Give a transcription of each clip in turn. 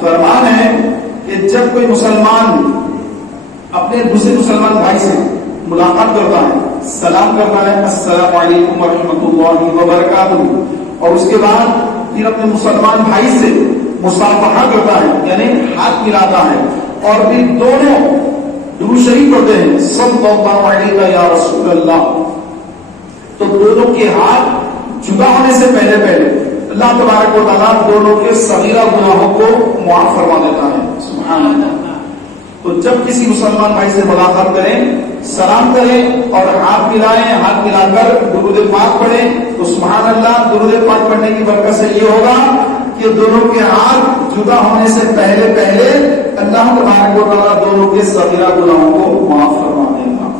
فرمان ہے کہ جب کوئی مسلمان اپنے دوسرے مسلمان بھائی سے ملاقات کرتا ہے، سلام کرتا ہے السلام علیکم ورحمۃ اللہ وبرکاتہ، اور اس کے بعد پھر اپنے مسلمان بھائی سے مصافحہ کرتا ہے یعنی ہاتھ ملاتا ہے، اور پھر دونوں درود شریف پڑھتے ہیں صلی اللہ علیہ یا رسول اللہ، تو دونوں کے ہاتھ جدا ہونے سے پہلے اللہ تبارک و تعالیٰ دونوں کے صغیرہ گناہوں کو معاف فرما دیتا ہے. سبحان اللہ. تو جب کسی مسلمان بھائی سے ملاقات کریں، سلام کریں اور ہاتھ ملائیں، ہاتھ ملا کر درود پاک پڑھیں، تو سبحان اللہ درود پاک پڑھنے کی برکت سے یہ ہوگا کہ دونوں کے ہاتھ جدا ہونے سے پہلے اللہ تبارک و تعالیٰ دونوں کے صغیرہ گناہوں کو معاف فرما دے گا.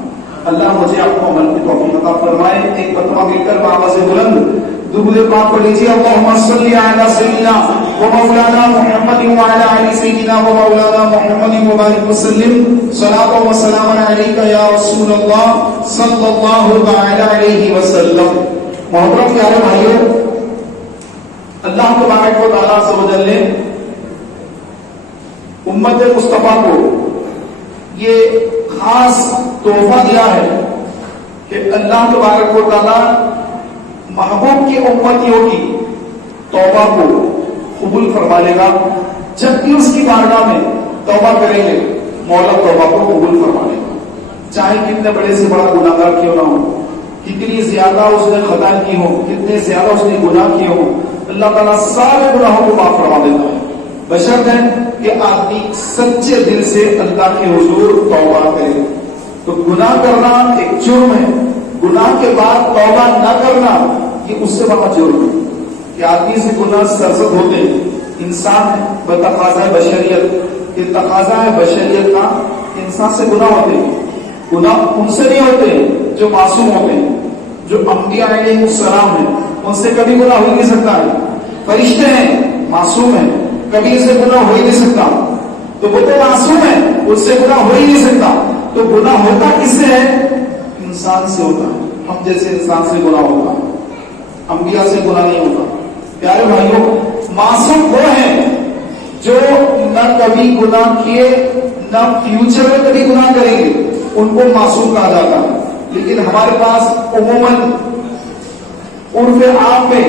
اللہ مجھے آپ کو عمل کی توفیق عطا فرمائے. ایک مرتبہ مل کر بآواز بلند درود پاک پڑھ لیجیے. اللهم صل على سيدنا ومولانا محمد وعلى ال سيدنا ومولانا محمد وبارك وسلم صلاة وسلام عليك يا رسول الله صلى الله تعالى عليه وسلم. محترم پیارے بھائیو، اللہ تبارک و تعالیٰ عز و جل نے امت مصطفیٰ کو یہ خاص تحفہ دیا ہے کہ اللہ تبارک و تعالیٰ محبوب کی امتیوں کی توبہ کو قبول فرما لے گا. جب بھی اس کی بارگاہ میں توبہ کریں گے مولا توبہ کو قبول فرما لے گا، چاہے کتنے بڑے سے بڑا گناہ گار کیوں نہ ہو، کتنی زیادہ اس نے خطا کی ہو، کتنے زیادہ اس نے گناہ کیے ہو، اللہ تعالیٰ سارے گناہوں کو معاف فرما دیتا ہے، بشرط ہے کہ آدمی سچے دل سے اللہ کے حضور توبہ کرے. تو گناہ کرنا ایک جرم ہے، گناہ کے بعد توبہ نہ کرنا یہ اس سے بڑا جرم ہے کہ آدمی سے گناہ سرزد ہوتے ہیں. انسان ہے بتقاضۂ بشریت، یہ تقاضا ہے بشریت کا، انسان سے گناہ ہوتے ہیں. گناہ ان سے نہیں ہوتے جو معصوم ہوتے ہیں، جو انبیاء علیہ السلام ہیں ان سے کبھی گناہ ہو نہیں سکتا ہے. فرشتے ہیں معصوم ہیں، کبھی ان سے گناہ ہو ہی نہیں سکتا. تو وہ تو معصوم ہے، ان سے گناہ ہو ہی نہیں سکتا. تو گناہ ہوتا کس سے ہے؟ انسان سے ہوتا ہے. ہم جیسے انسان سے گناہ ہوتا ہے، انبیاء سے گناہ نہیں ہوتا. پیارے بھائیوں، معصوم وہ ہیں جو نہ کبھی گناہ کیے نہ فیوچر میں کبھی گناہ کریں گے، ان کو معصوم کہا جاتا ہے. لیکن ہمارے پاس عموماً عرف عام میں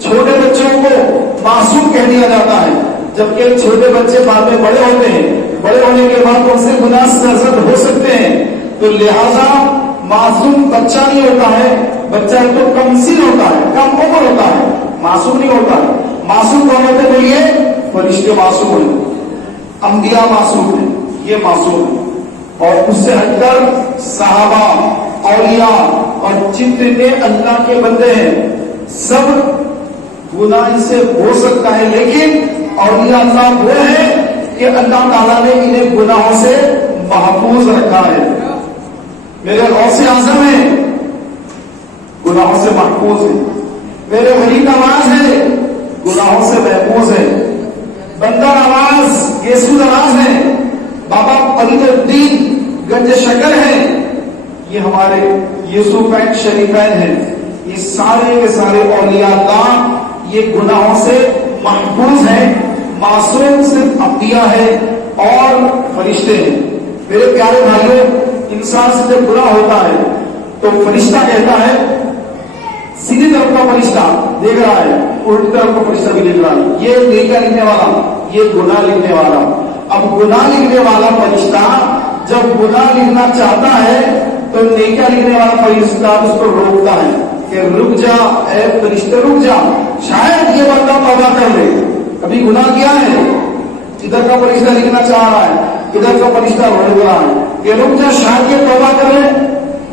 چھوٹے بچوں کو معصوم کہہ دیا جاتا ہے، جبکہ چھوٹے بچے بعد میں بڑے ہوتے ہیں، بڑے ہونے کے بعد ان سے گناہ سرزد ہو سکتے ہیں. تو لہذا معصوم بچہ نہیں ہوتا ہے، بچہ تو کم سن ہوتا ہے، کم عمر ہوتا ہے، معصوم نہیں ہوتا ہے. معصوم کون ہوتے بولیے؟ فرشتے معصوم ہیں، انبیاء معصوم ہیں، یہ معصوم ہیں. اور اس سے ہٹ کر صحابہ، اولیاء اور جتنے اللہ کے بندے ہیں سب گناہ سے ہو سکتا ہے، لیکن اولیاء اللہ وہ ہیں کہ اللہ تعالیٰ نے انہیں گناہوں سے محفوظ رکھا ہے. میرے غوث اعظم ہیں، گناہوں سے محفوظ ہیں. میرے ولی نواز ہیں، گناہوں سے محفوظ ہیں. بندہ نواز یسوع نواز ہیں، بابا فرید الدین گنج شکر ہیں، یہ ہمارے یوسفین شریفین ہیں. یہ سارے کے سارے اولیاء اللہ یہ گناہوں سے محفوظ ہیں. معصوم صرف انبیاء ہیں اور فرشتے ہیں. میرے پیارے بھائیوں، انسان سے جب گناہ ہوتا ہے تو فرشتہ کہتا ہے، سیدھی طرف کا فرشتہ دیکھ رہا ہے، الٹی طرف کا فرشتہ بھی دیکھ رہا ہے، یہ نیکیاں لکھنے والا، یہ گناہ لکھنے والا. اب گناہ لکھنے والا فرشتہ جب گناہ لکھنا چاہتا ہے تو نیکیاں لکھنے والا فرشتہ اس کو روکتا ہے کہ رک جا اے فرشتے، رک جا، شاید یہ بندہ توبہ کر لے، کبھی گناہ کیا ہے. ادھر کا فرشتہ لکھنا چاہ رہا ہے، ادھر کا فرشتہ روک رہا ہے کہ رک جا، شاید یہ توبہ کر لے.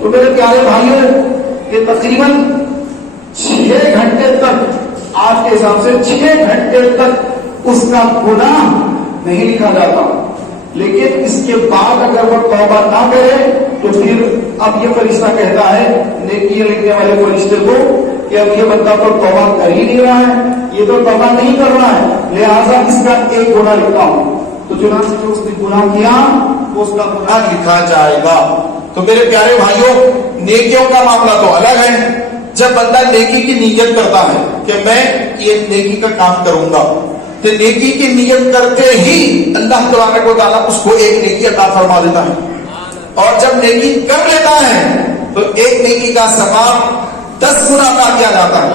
تو میرے پیارے بھائیوں، یہ تقریباً 6 گھنٹے تک، آج کے حساب سے 6 گھنٹے تک اس کا گناہ نہیں لکھا جاتا. لیکن اس کے بعد اگر وہ توبہ نہ کرے تو پھر اب یہ فرشتہ کہتا ہے نیکی لکھنے والے فرشتے کو کہ اب یہ بندہ تو توبہ کر ہی نہیں رہا ہے، یہ تو توبہ نہیں کر رہا ہے، لہٰذا اس کا ایک گناہ لکھتا ہوں. تو چنانچہ جو اس نے گناہ کیا تو اس کا گناہ لکھا جائے گا. تو میرے پیارے بھائیوں، نیکیوں کا معاملہ تو الگ ہے. جب بندہ نیکی کی نیت کرتا ہے کہ میں یہ نیکی کا کام کروں گا، کہ نیکی کی نیت کرتے ہی اللہ تبارک و تعالیٰ اس کو ایک نیکی عطا فرما دیتا ہے، اور جب نیکی کر لیتا ہے تو ایک نیکی کا ثواب 10 گنا عطا کیا جاتا ہے۔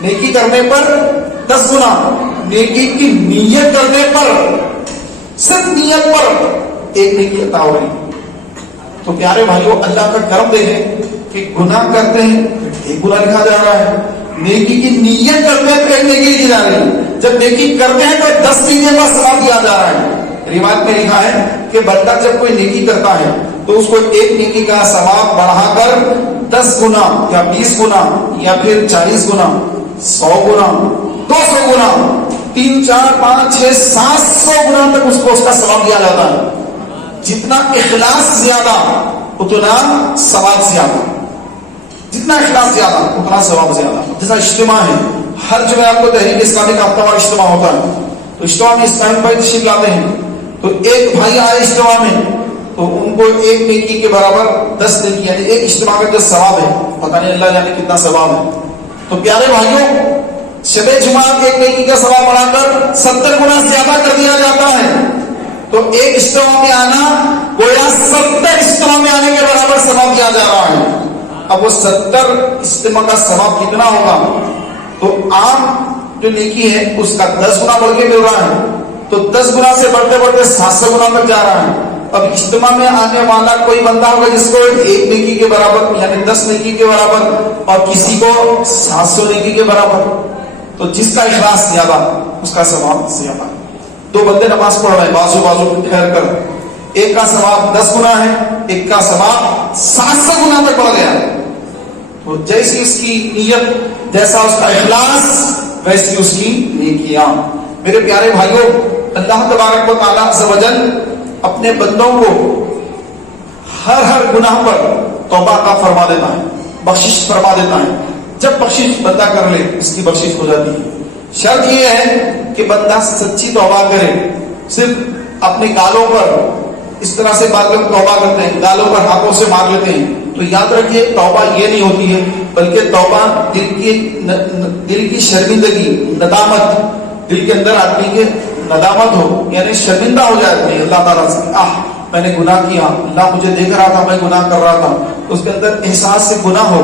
نیکی کرنے پر 10 گنا، نیکی کی نیت کرنے پر، صرف نیت پر ایک نیکی عطا ہو رہی۔ تو پیارے بھائیوں، اللہ کا کرم دیکھیں کہ گناہ کرتے ہیں ایک گناہ لکھا جا رہا ہے، نیکی کی نیت کرتے ہیں تو ایک نیکی لکھی جا رہی ہے، جب نیکی کرتے ہیں تو 10 نیکی کا ثواب دیا جا رہا ہے۔ روایت میں لکھا ہے کہ بندہ جب کوئی نیکی کرتا ہے تو اس کو ایک نیکی کا ثواب بڑھا کر 10 گنا یا 20 گنا یا پھر 40 گنا، 100 گنا، 200 گنا، 3 4 5 6 700 گنا تک اس کو اس کا ثواب دیا جاتا ہے۔ جتنا اخلاص زیادہ اتنا ثواب زیادہ، جتنا اخلاص زیادہ اتنا ثواب زیادہ۔ جیسا اجتماع ہے، ہر جگہ آپ کو تحریک اسلامی کا ہفتہ وار اجتماع ہوتا ہے، تو اجتماع میں اسلامی بھائی تشریف لاتے ہیں، تو ایک بھائی آئے اجتماع میں تو ان کو ایک نیکی کے برابر 10 نیکی، یعنی ایک اجتماع کا جو ثواب ہے پتہ نہیں اللہ جانے کتنا ثواب ہے۔ تو پیارے بھائیوں، شب جمعہ ایک نیکی کا ثواب بڑھا کر 70 گنا زیادہ کر دیا جاتا ہے، تو ایک اجتماع میں آنا گویا 70 اجتماع میں آنے کے برابر ثواب دیا جا رہا ہے۔ اب وہ 70 اجتماع کا ثواب کتنا ہوگا؟ تو عام جو نیکی ہے اس کا 10 گنا بڑھ کے مل رہا ہے، تو 10 گنا سے بڑھتے بڑھتے 700 گنا تک جا رہا ہے۔ اب اجتماع میں آنے والا کوئی بندہ ہوگا جس کو ایک نیکی کے برابر یعنی 10 نیکی کے برابر، اور کسی کو 700 نیکی کے برابر، تو جس کا اخلاص زیادہ اس کا ثواب زیادہ۔ 2 بندے نماز پڑھ رہے ہیں بازو بازو ٹھہر کر، ایک کا ثواب 10 گنا ہے، ایک کا ثواب 700 گنا تک بڑھ گیا۔ تو جیسی اس کی نیت، جیسا اس کا اخلاص، ویسی اس کی نیکیاں۔ میرے پیارے بھائیوں، اللہ تبارک و تعالیٰ عز و جل اپنے بندوں کو ہر گناہ پر توبہ کا فرما دیتا ہے، بخشش فرما دیتا ہے۔ جب بخشش بندہ کر لے اس کی بخشش ہو جاتی ہے۔ شرط یہ ہے کہ بندہ سچی توبہ کرے، صرف اپنے گالوں پر اس طرح سے بات کر توبہ کرتے ہیں، گالوں پر ہاتھوں سے مار لیتے ہیں، تو یاد رکھیے توبہ یہ نہیں ہوتی ہے، بلکہ توبہ دل کی شرمندگی، ندامت، دل کے اندر آدمی کے ندامت ہو، یعنی شرمندہ ہو جاتے ہیں اللہ تعالیٰ سے، میں نے گناہ کیا، اللہ مجھے دیکھ رہا تھا میں گناہ کر رہا تھا، اس کے اندر احساس سے گناہ ہو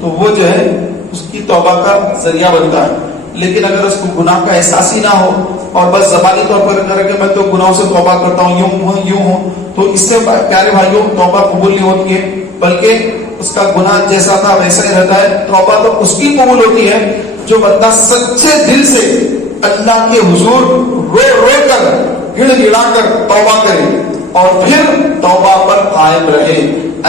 تو وہ جو ہے اس کی توبہ کا ذریعہ بنتا ہے۔ لیکن اگر اس کو گناہ کا احساس ہی نہ ہو اور بس زبانی طور پر کرے کہ میں تو گناہوں سے توبہ کرتا ہوں، یوں ہوں، تو اس سے پیارے بھائیوں توبہ قبول نہیں ہوتی ہے، بلکہ اس کا گناہ جیسا تھا ویسا ہی رہتا ہے۔ توبہ تو اس کی قبول ہوتی ہے جو بندہ سچے دل سے اللہ کے حضور رو رو کر گڑ گڑا کر توبہ کرے اور پھر توبہ پر قائم رہے۔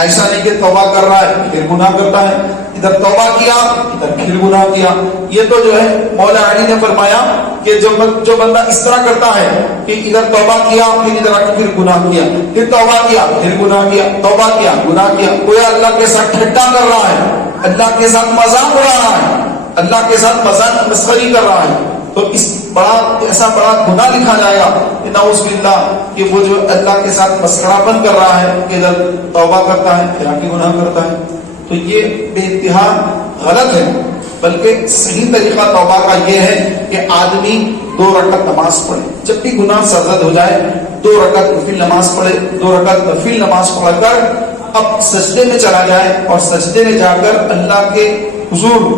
ایسا نہیں کہ توبہ کر رہا ہے پھر گناہ کرتا ہے، ادھر توبہ کیا ادھر پھر گناہ کیا۔ یہ تو جو ہے مولا علی نے فرمایا کہ جو بندہ اس طرح کرتا ہے کہ ادھر توبہ کیا پھر ادھر آ کے پھر گناہ کیا، پھر توبہ کیا پھر گناہ کیا، توبہ کیا گناہ کیا، کوئی اللہ کے ساتھ ٹھٹا کر رہا ہے، اللہ کے ساتھ مذاق اڑا رہا ہے، اللہ کے ساتھ مذاق مسخری کر رہا ہے، تو اس ایسا بڑا گناہ لکھا جائے گا نعوذ باللہ کہ وہ جو اللہ کے ساتھ مسخرہ پن کر رہا ہے کہ ادھر توبہ کرتا ہے پھر آگے گناہ کرتا ہے۔ تو یہ بے انتہا غلط ہے، بلکہ صحیح طریقہ توبہ کا یہ ہے کہ آدمی 2 رکعت نماز پڑھے، جب بھی گناہ سرزد ہو جائے 2 رکعت نفل نماز پڑھے، 2 رکعت نفل نماز پڑھ کر اب سجدے میں چلا جائے اور سجدے میں جا کر اللہ کے حضور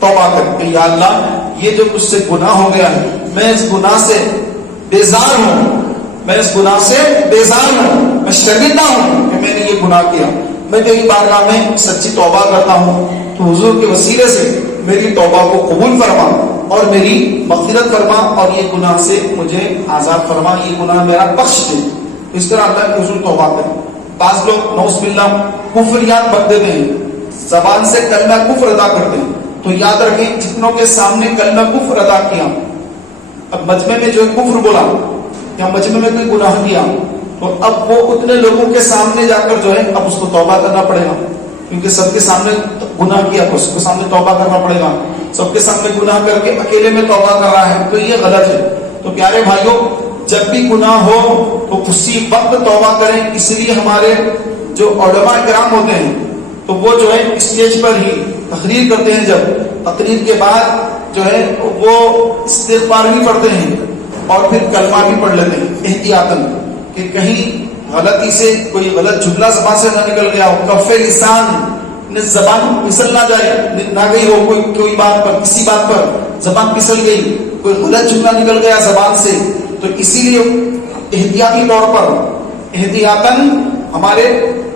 توبہ کر کہ یا اللہ یہ جو مجھ سے گناہ ہو گیا ہے میں اس گناہ سے بیزار ہوں، میں اس گناہ سے بیزار ہوں، میں شرمندہ ہوں کہ میں نے یہ گناہ کیا، میں تیری بارگاہ میں سچی توبہ کرتا ہوں، تو حضور کے وسیلے سے میری توبہ کو قبول فرما اور میری مغفرت فرما اور یہ گناہ سے مجھے آزاد فرما، یہ گناہ میرا بخش دے۔ اس طرح اللہ کے حضور توبہ کریں۔ بعض لوگ نعوذ باللہ کفریات بک دیتے ہیں، زبان سے کلمہ کفر ادا کرتے ہیں، تو یاد رکھیں جتنوں کے سامنے کلمہ کفر ادا کیا، اب مجمع میں جو کفر بولا یا مجمع میں کوئی گناہ کیا، تو اب وہ اتنے لوگوں کے سامنے جا کر جو ہے اب اس کو توبہ کرنا پڑے گا، کیونکہ سب کے سامنے گناہ کیا تو اس کے سامنے توبہ کرنا پڑے گا، سب کے سامنے گناہ کر کے اکیلے میں توبہ کر رہا ہے، تو یہ غلط ہے۔ تو پیارے بھائیوں، جب بھی گناہ ہو تو اسی وقت توبہ کریں۔ اس لیے ہمارے جو علماء کرام ہوتے ہیں تو وہ جو ہے اسٹیج پر ہی تقریر کرتے ہیں جب، تقریر کے بعد جو ہے وہ استغفار بھی پڑھتے ہیں اور پھر کلمہ بھی پڑھ لیتے ہیں احتیاطاً، کہ کہیں غلطی سے کوئی غلط جملہ زبان سے نہ نکل گیا ہو، کف لسان زبان پھسل نہ جائے، نہ گئی ہو کوئی بات پر، کسی بات پر زبان پھسل گئی، کوئی غلط جملہ نکل گیا زبان سے، تو اسی لیے احتیاطی طور پر احتیاطاً ہمارے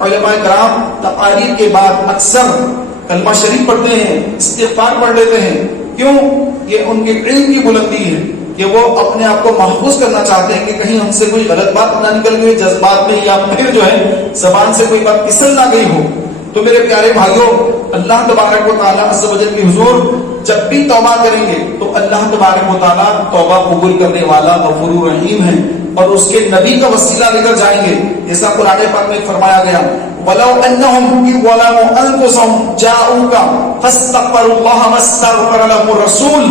علماء کرام تقاریر کے بعد اکثر کلمہ شریف پڑھتے ہیں، استغفار پڑھ لیتے ہیں. کیوں؟ یہ ان کے علم کی بلندی ہے کہ وہ اپنے آپ کو محفوظ کرنا چاہتے ہیں کہ کہیں ہم سے کوئی غلط بات نہ نکل گئی جذبات میں، یا پھر جو ہے زبان سے کوئی بات پھسل نہ گئی ہو. تو میرے پیارے بھائیوں، اللہ تبارک و تعالیٰ عز و جل کے حضور جب بھی توبہ کریں گے تو اللہ تبارک و تعالیٰ توبہ قبول کرنے والا غفور رحیم ہے، اور اس کے نبی کا وسیلہ لے کر جائیں گے. جیسا قرآن پاک میں فرمایا گیا، وَلَوْ أَنَّهُمْ إِذْ ظَلَمُوا أَنفُسَهُمْ جَاءُوكَ فَاسْتَغْفَرُوا اللَّهَ وَاسْتَغْفَرَ لَهُمُ الرَّسُولُ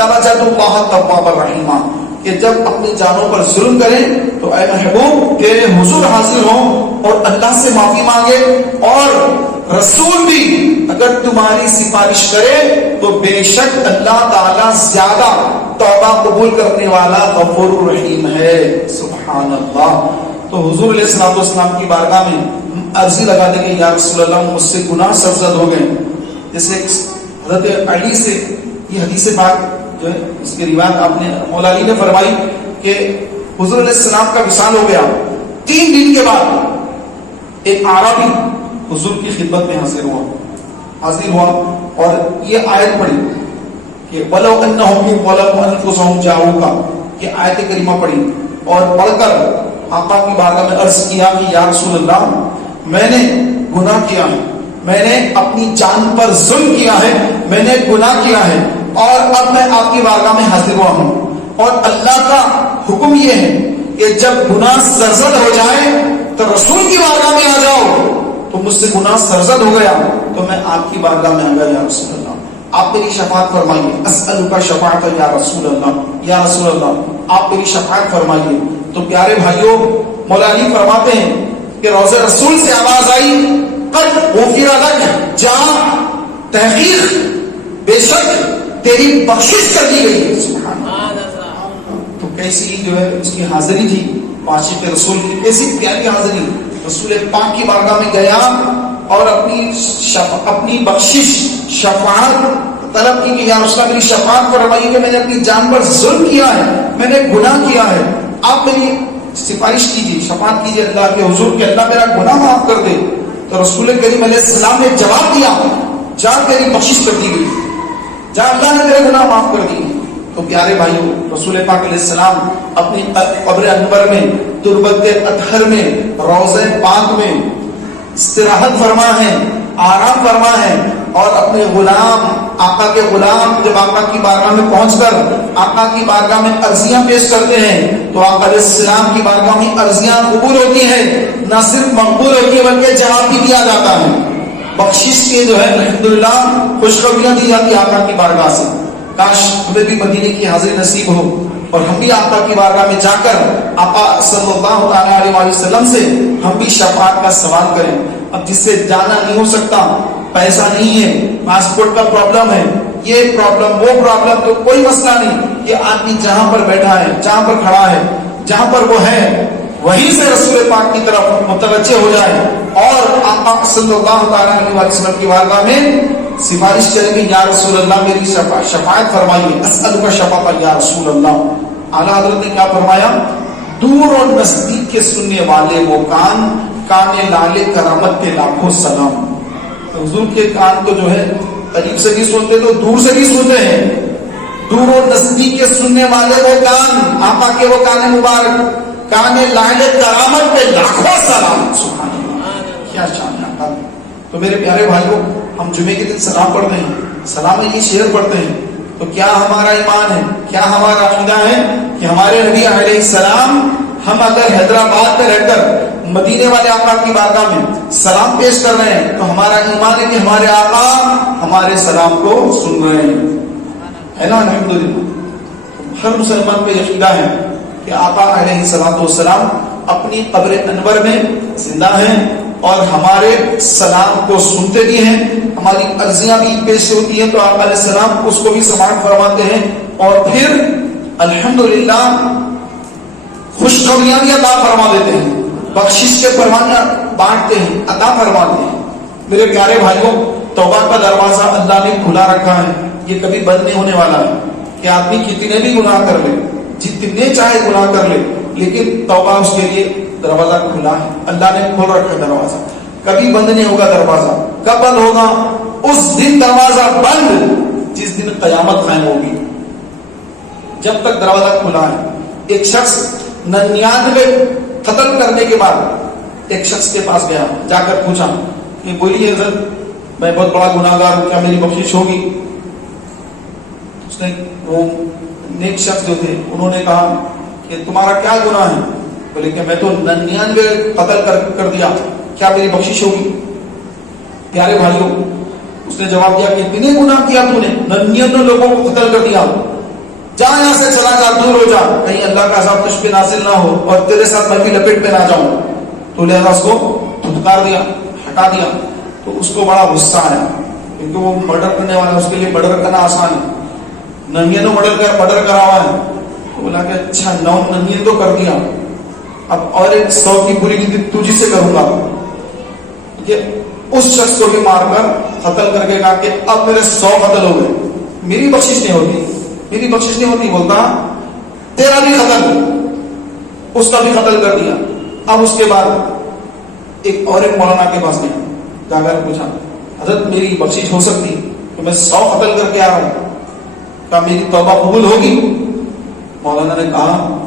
لَوَجَدُوا اللَّهَ تَوَّابًا رَحِيمًا. کہ جب اپنی جانوں پر ظلم کریں تو اے محبوب تیرے حضور حاضر ہوں اور اللہ سے معافی مانگے، اور رسول بھی اگر تمہاری سفارش کرے تو بے شک اللہ تعالیٰ زیادہ توبہ قبول کرنے والا غفور رحیم ہے. سبحان اللہ. تو حضور علیہ الصلوۃ والسلام کی بارگاہ میں عرضی لگا دیں کہ یا رسول اللہ مجھ سے گناہ سرزد ہو گئے. جیسے حضرت علی سے یہ حدیث پاک جو ہے اس کی روایت آپ نے مولا علی نے فرمائی کہ حضور علیہ السلام کا وصال ہو گیا. 3 دن کے بعد ایک اعرابی حضور کی خدمت میں حاضر ہوا اور یہ آیت پڑھی کہ وَلَوْ أَنَّهُمْ ظَلَمُوا أَنفُسَهُمْ جَاءُوكَ، یہ آیت کریمہ پڑھی اور پڑھ کر آقا کی بارگاہ میں عرض کیا کہ یا رسول اللہ میں نے گناہ کیا ہے، میں نے اپنی جان پر ظلم کیا ہے، میں نے گناہ کیا ہے، اور اب میں آپ کی بارگاہ میں حاضر ہوا ہوں. اور اللہ کا حکم یہ ہے کہ جب گناہ سرزد ہو جائے تو رسول کی بارگاہ میں آ جاؤ. تو مجھ سے گناہ سرزد ہو گیا تو میں آپ کی بارگاہ میں آ گیا یا رسول اللہ، آپ میری شفاعت فرمائیے. اسألک شفاعت یا رسول اللہ، یا رسول اللہ آپ میری شفاعت فرمائیے. تو پیارے بھائیوں، مولا علی فرماتے ہیں کہ روضہ رسول سے آواز آئی قد غفر لک، جا تحقیق بے شک تیری بخشش کر دی گئی. سبحان اللہ. تو کیسی جو ہے اس کی حاضری تھی عاشق رسول کی، کیسی پیاری حاضری. رسول پاک کی بارگاہ میں گیا اور اپنی بخشش شفاعت طلب کی کہ یا رسول اللہ میری شفاعت فرمائیے کہ میں نے اپنی جان پر ظلم کیا ہے، میں نے گناہ کیا ہے، آپ میری سفارش کیجیے، شفاعت کیجیے اللہ کے حضور کہ اللہ میرا گناہ معاف کر دے. تو رسول کریم علیہ السلام نے جواب دیا جا تیری بخشش کر دی گئی، جا اللہ نے تیرے گناہ معاف کر دی. تو پیارے بھائیوں، رسول پاک علیہ السلام اپنی قبر انور میں، تربت اطہر میں، روضہ پاک میں استراحت فرما ہے، آرام فرما ہے، اور اپنے غلام آقا کے غلام جب آقا کی بارگاہ میں پہنچ کر آقا کی بارگاہ میں عرضیاں پیش کرتے ہیں تو آقا علیہ السلام کی بارگاہ میں عرضیاں قبول ہوتی ہیں، نہ صرف مقبول ہوتی ہے بلکہ جواب بھی دیا جاتا ہے. بخشش کے جو ہے الحمدللہ خوشخبریاں دی جاتی آقا کی بارگاہ سے. کاش ہمیں بھی مدینے کی حاضری نصیب ہو اور ہم بھی آقا کی بارگاہ میں جا کر آقا صلی اللہ تعالی علیہ وسلم سے ہم بھی شفاعت کا سوال کریں. اب جس سے جانا نہیں ہو سکتا، پیسہ نہیں ہے، پاسپورٹ کا پرابلم ہے، یہ پرابلم وہ پرابلم، تو کوئی مسئلہ نہیں. یہ آدمی جہاں پر بیٹھا ہے، جہاں پر کھڑا ہے، جہاں پر وہ ہے وہیں سے رسول پاک کی طرف متوجہ ہو جائے اور آقا صلی اللہ تعالی علیہ وسلم کی بارگاہ میں سفارش کریں گے یا رسول اللہ میری شفاعت فرمائیے. اسألک شفاعت یا رسول اللہ. اعلیٰ حضرت نے کیا فرمایا؟ دور اور نزدیک کے سننے والے وہ کان، کانے لالے کرامت کے لاکھوں سلام. حضور کے کان تو جو ہے قریب سے بھی سنتے تو دور سے بھی سنتے ہیں. دور اور نزدیک کے سننے والے وہ کان، آقا کے وہ کان مبارک، کانے لالے کرامت پہ لاکھوں سلام. سبحان اللہ، کیا شان ہے. تو میرے پیارے بھائیوں، ہم جمعے کے دن سلام پڑھتے ہیں، سلام میں یہ شعر پڑھتے ہیں، تو کیا ہمارا ایمان ہے، کیا ہمارا عقیدہ ہے کہ ہمارے نبی علیہ السلام، ہم اگر حیدرآباد میں رہ کر مدینے والے آقا کی بارگاہ میں سلام پیش کر رہے ہیں تو ہمارا ایمان ہے کہ ہمارے آقا ہمارے سلام کو سن رہے ہیں، ہے نا؟ الحمدللہ. ہر مسلمان پہ عقیدہ ہے کہ آقا علیہ السلام اپنی قبر انور میں زندہ ہیں اور ہمارے سلام کو سنتے بھی ہیں, ہماری عرضیاں بھی پیش ہوتی ہیں تو آپ علیہ السلام اس کو بھی سماعت فرماتے ہیں, اور پھر الحمدللہ خوشخبریاں بھی عطا فرما دیتے ہیں, بخشش کے فرمانا بانٹتے ہیں, عطا فرماتے ہیں. میرے پیارے بھائیوں, توبہ کا دروازہ اللہ نے کھلا رکھا ہے, یہ کبھی بند نہیں ہونے والا ہے کہ آدمی کتنے بھی گناہ کر لے, جتنے چاہے گناہ کر لے, لیکن توبہ اس کے لیے دروازہ کھلا ہے. اللہ نے کھول رکھا دروازہ, کبھی بند نہیں ہوگا دروازہ. کب بند ہوگا؟ اس دن دروازہ بند جس دن قیامت قائم ہوگی. جب تک دروازہ کھلا ہے. ایک شخص 99 قتل کرنے کے بعد ایک شخص کے پاس گیا, جا کر پوچھا کہ بولیے حضرت میں بہت بڑا گناہ گار ہوں, کیا میری بخشش ہوگی؟ اس نے, وہ نیک شخص جو تھے انہوں نے کہا کہ تمہارا کیا گناہ ہے؟ بولے کہ میں تو 99 قتل کر دیا, کیا میری بخشش ہوگی؟ پیارے بھائیوں, اس نے جواب دیا کہ اتنے گناہ کیا تو نے, 99 لوگوں کو قتل کر دیا, جا یہاں سے چلا جا, دور ہو جا, کہیں اللہ کا عذاب تجھ پہ نازل نہ ہو اور تیرے ساتھ میں بھی لپیٹ پہ نہ جاؤں. تو لہذا اس کو دھتکار دیا, ہٹا دیا. تو اس کو بڑا غصہ آیا, کیونکہ وہ مرڈر کرنے والا, اس کے لیے مرڈر کرنا آسان ہے. 99 مرڈر کرا ہوا ہے. تو بولا کہ اچھا 99 تو کر دیا, اب اور ایک 100 کی پوری گنتی تجھی سے کروں گا. کہ اس شخص کو بھی مار کر قتل کر کے کہا کہ اب میرے 100 قتل ہو گئے, میری بخشش نہیں ہوتی, میری بخشش نہیں ہوتی. بولتا تیرا بھی قتل, اس کا بھی قتل کر دیا. اب اس کے بعد ایک مولانا کے پاس گیا, جا کر پوچھا حضرت میری بخشش ہو سکتی کہ میں 100 قتل کر کے آ رہا ہوں, کیا میری توبہ قبول ہوگی؟ مولانا نے کہا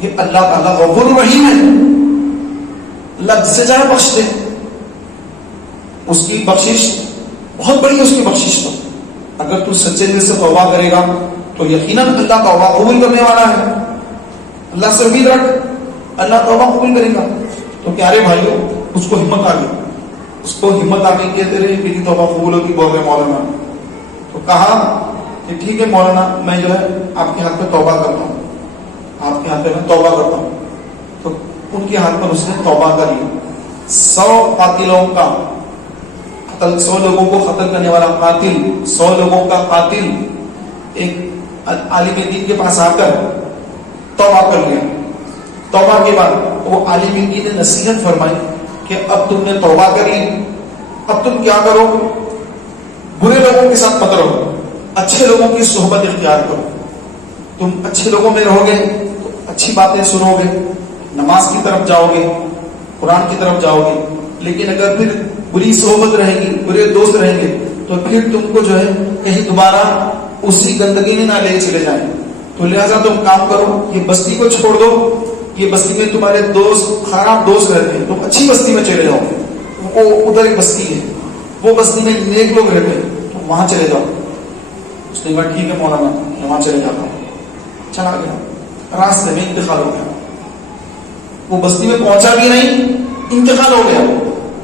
کہ اللہ تعالیٰ غفور رحیم ہے, اللہ جسے چاہے بخش دے. اس کی بخشش بہت بڑی ہے, اس کی بخشش تو اگر تو سچے دل سے توبہ کرے گا تو یقیناً اللہ توبہ قبول کرنے والا ہے. اللہ سے امید رکھ, اللہ توبہ قبول کرے گا. تو پیارے بھائیوں, اس کو ہمت آ گئی, اس کو ہمت آ گئی کہ تیرے میری توبہ قبول ہوگی. بول رہے مولانا, تو کہا کہ ٹھیک ہے مولانا, میں جو ہے آپ کے ہاتھ پہ توبہ کرتا ہوں, آپ کے ہاتھ پہ میں توبہ کرتا ہوں. تو ان کے ہاتھ پر اس نے توبہ کر لی. 100 قاتلوں کا قتل, 100 لوگوں کو قتل کرنے والا قاتل, 100 لوگوں کا قاتل ایک عالم دین کے پاس آ کر توبہ کر لیا. توبہ کے بعد وہ عالم دین نے نصیحت فرمائی کہ اب تم نے توبہ کر لی, اب تم کیا کرو, برے لوگوں کے ساتھ مت رہو, اچھے لوگوں کی صحبت اختیار کرو. تم اچھے لوگوں میں رہو گے تو اچھی باتیں سنو گے, نماز کی طرف جاؤ گے, قرآن کی طرف جاؤ گے. لیکن اگر پھر بری صحبت رہے گی, برے دوست رہیں گے, تو پھر تم کو جو ہے کہیں دوبارہ اسی گندگی میں نہ لے چلے جائیں. تو لہذا تم کام کرو, یہ بستی کو چھوڑ دو, یہ بستی میں تمہارے دوست خراب دوست رہتے ہیں, تم اچھی بستی میں چلے جاؤ. وہ ادھر ایک بستی ہے, وہ بستی میں نیک لوگ رہتے ہیں, تم وہاں چلے جاؤ. اس نے کہا ٹھیک ہے مولانا, میں وہاں چلے جاتا ہوں. چلا گیا, راستے میں انتقال ہو گیا. وہ بستی میں پہنچا بھی نہیں, انتقال ہو گیا.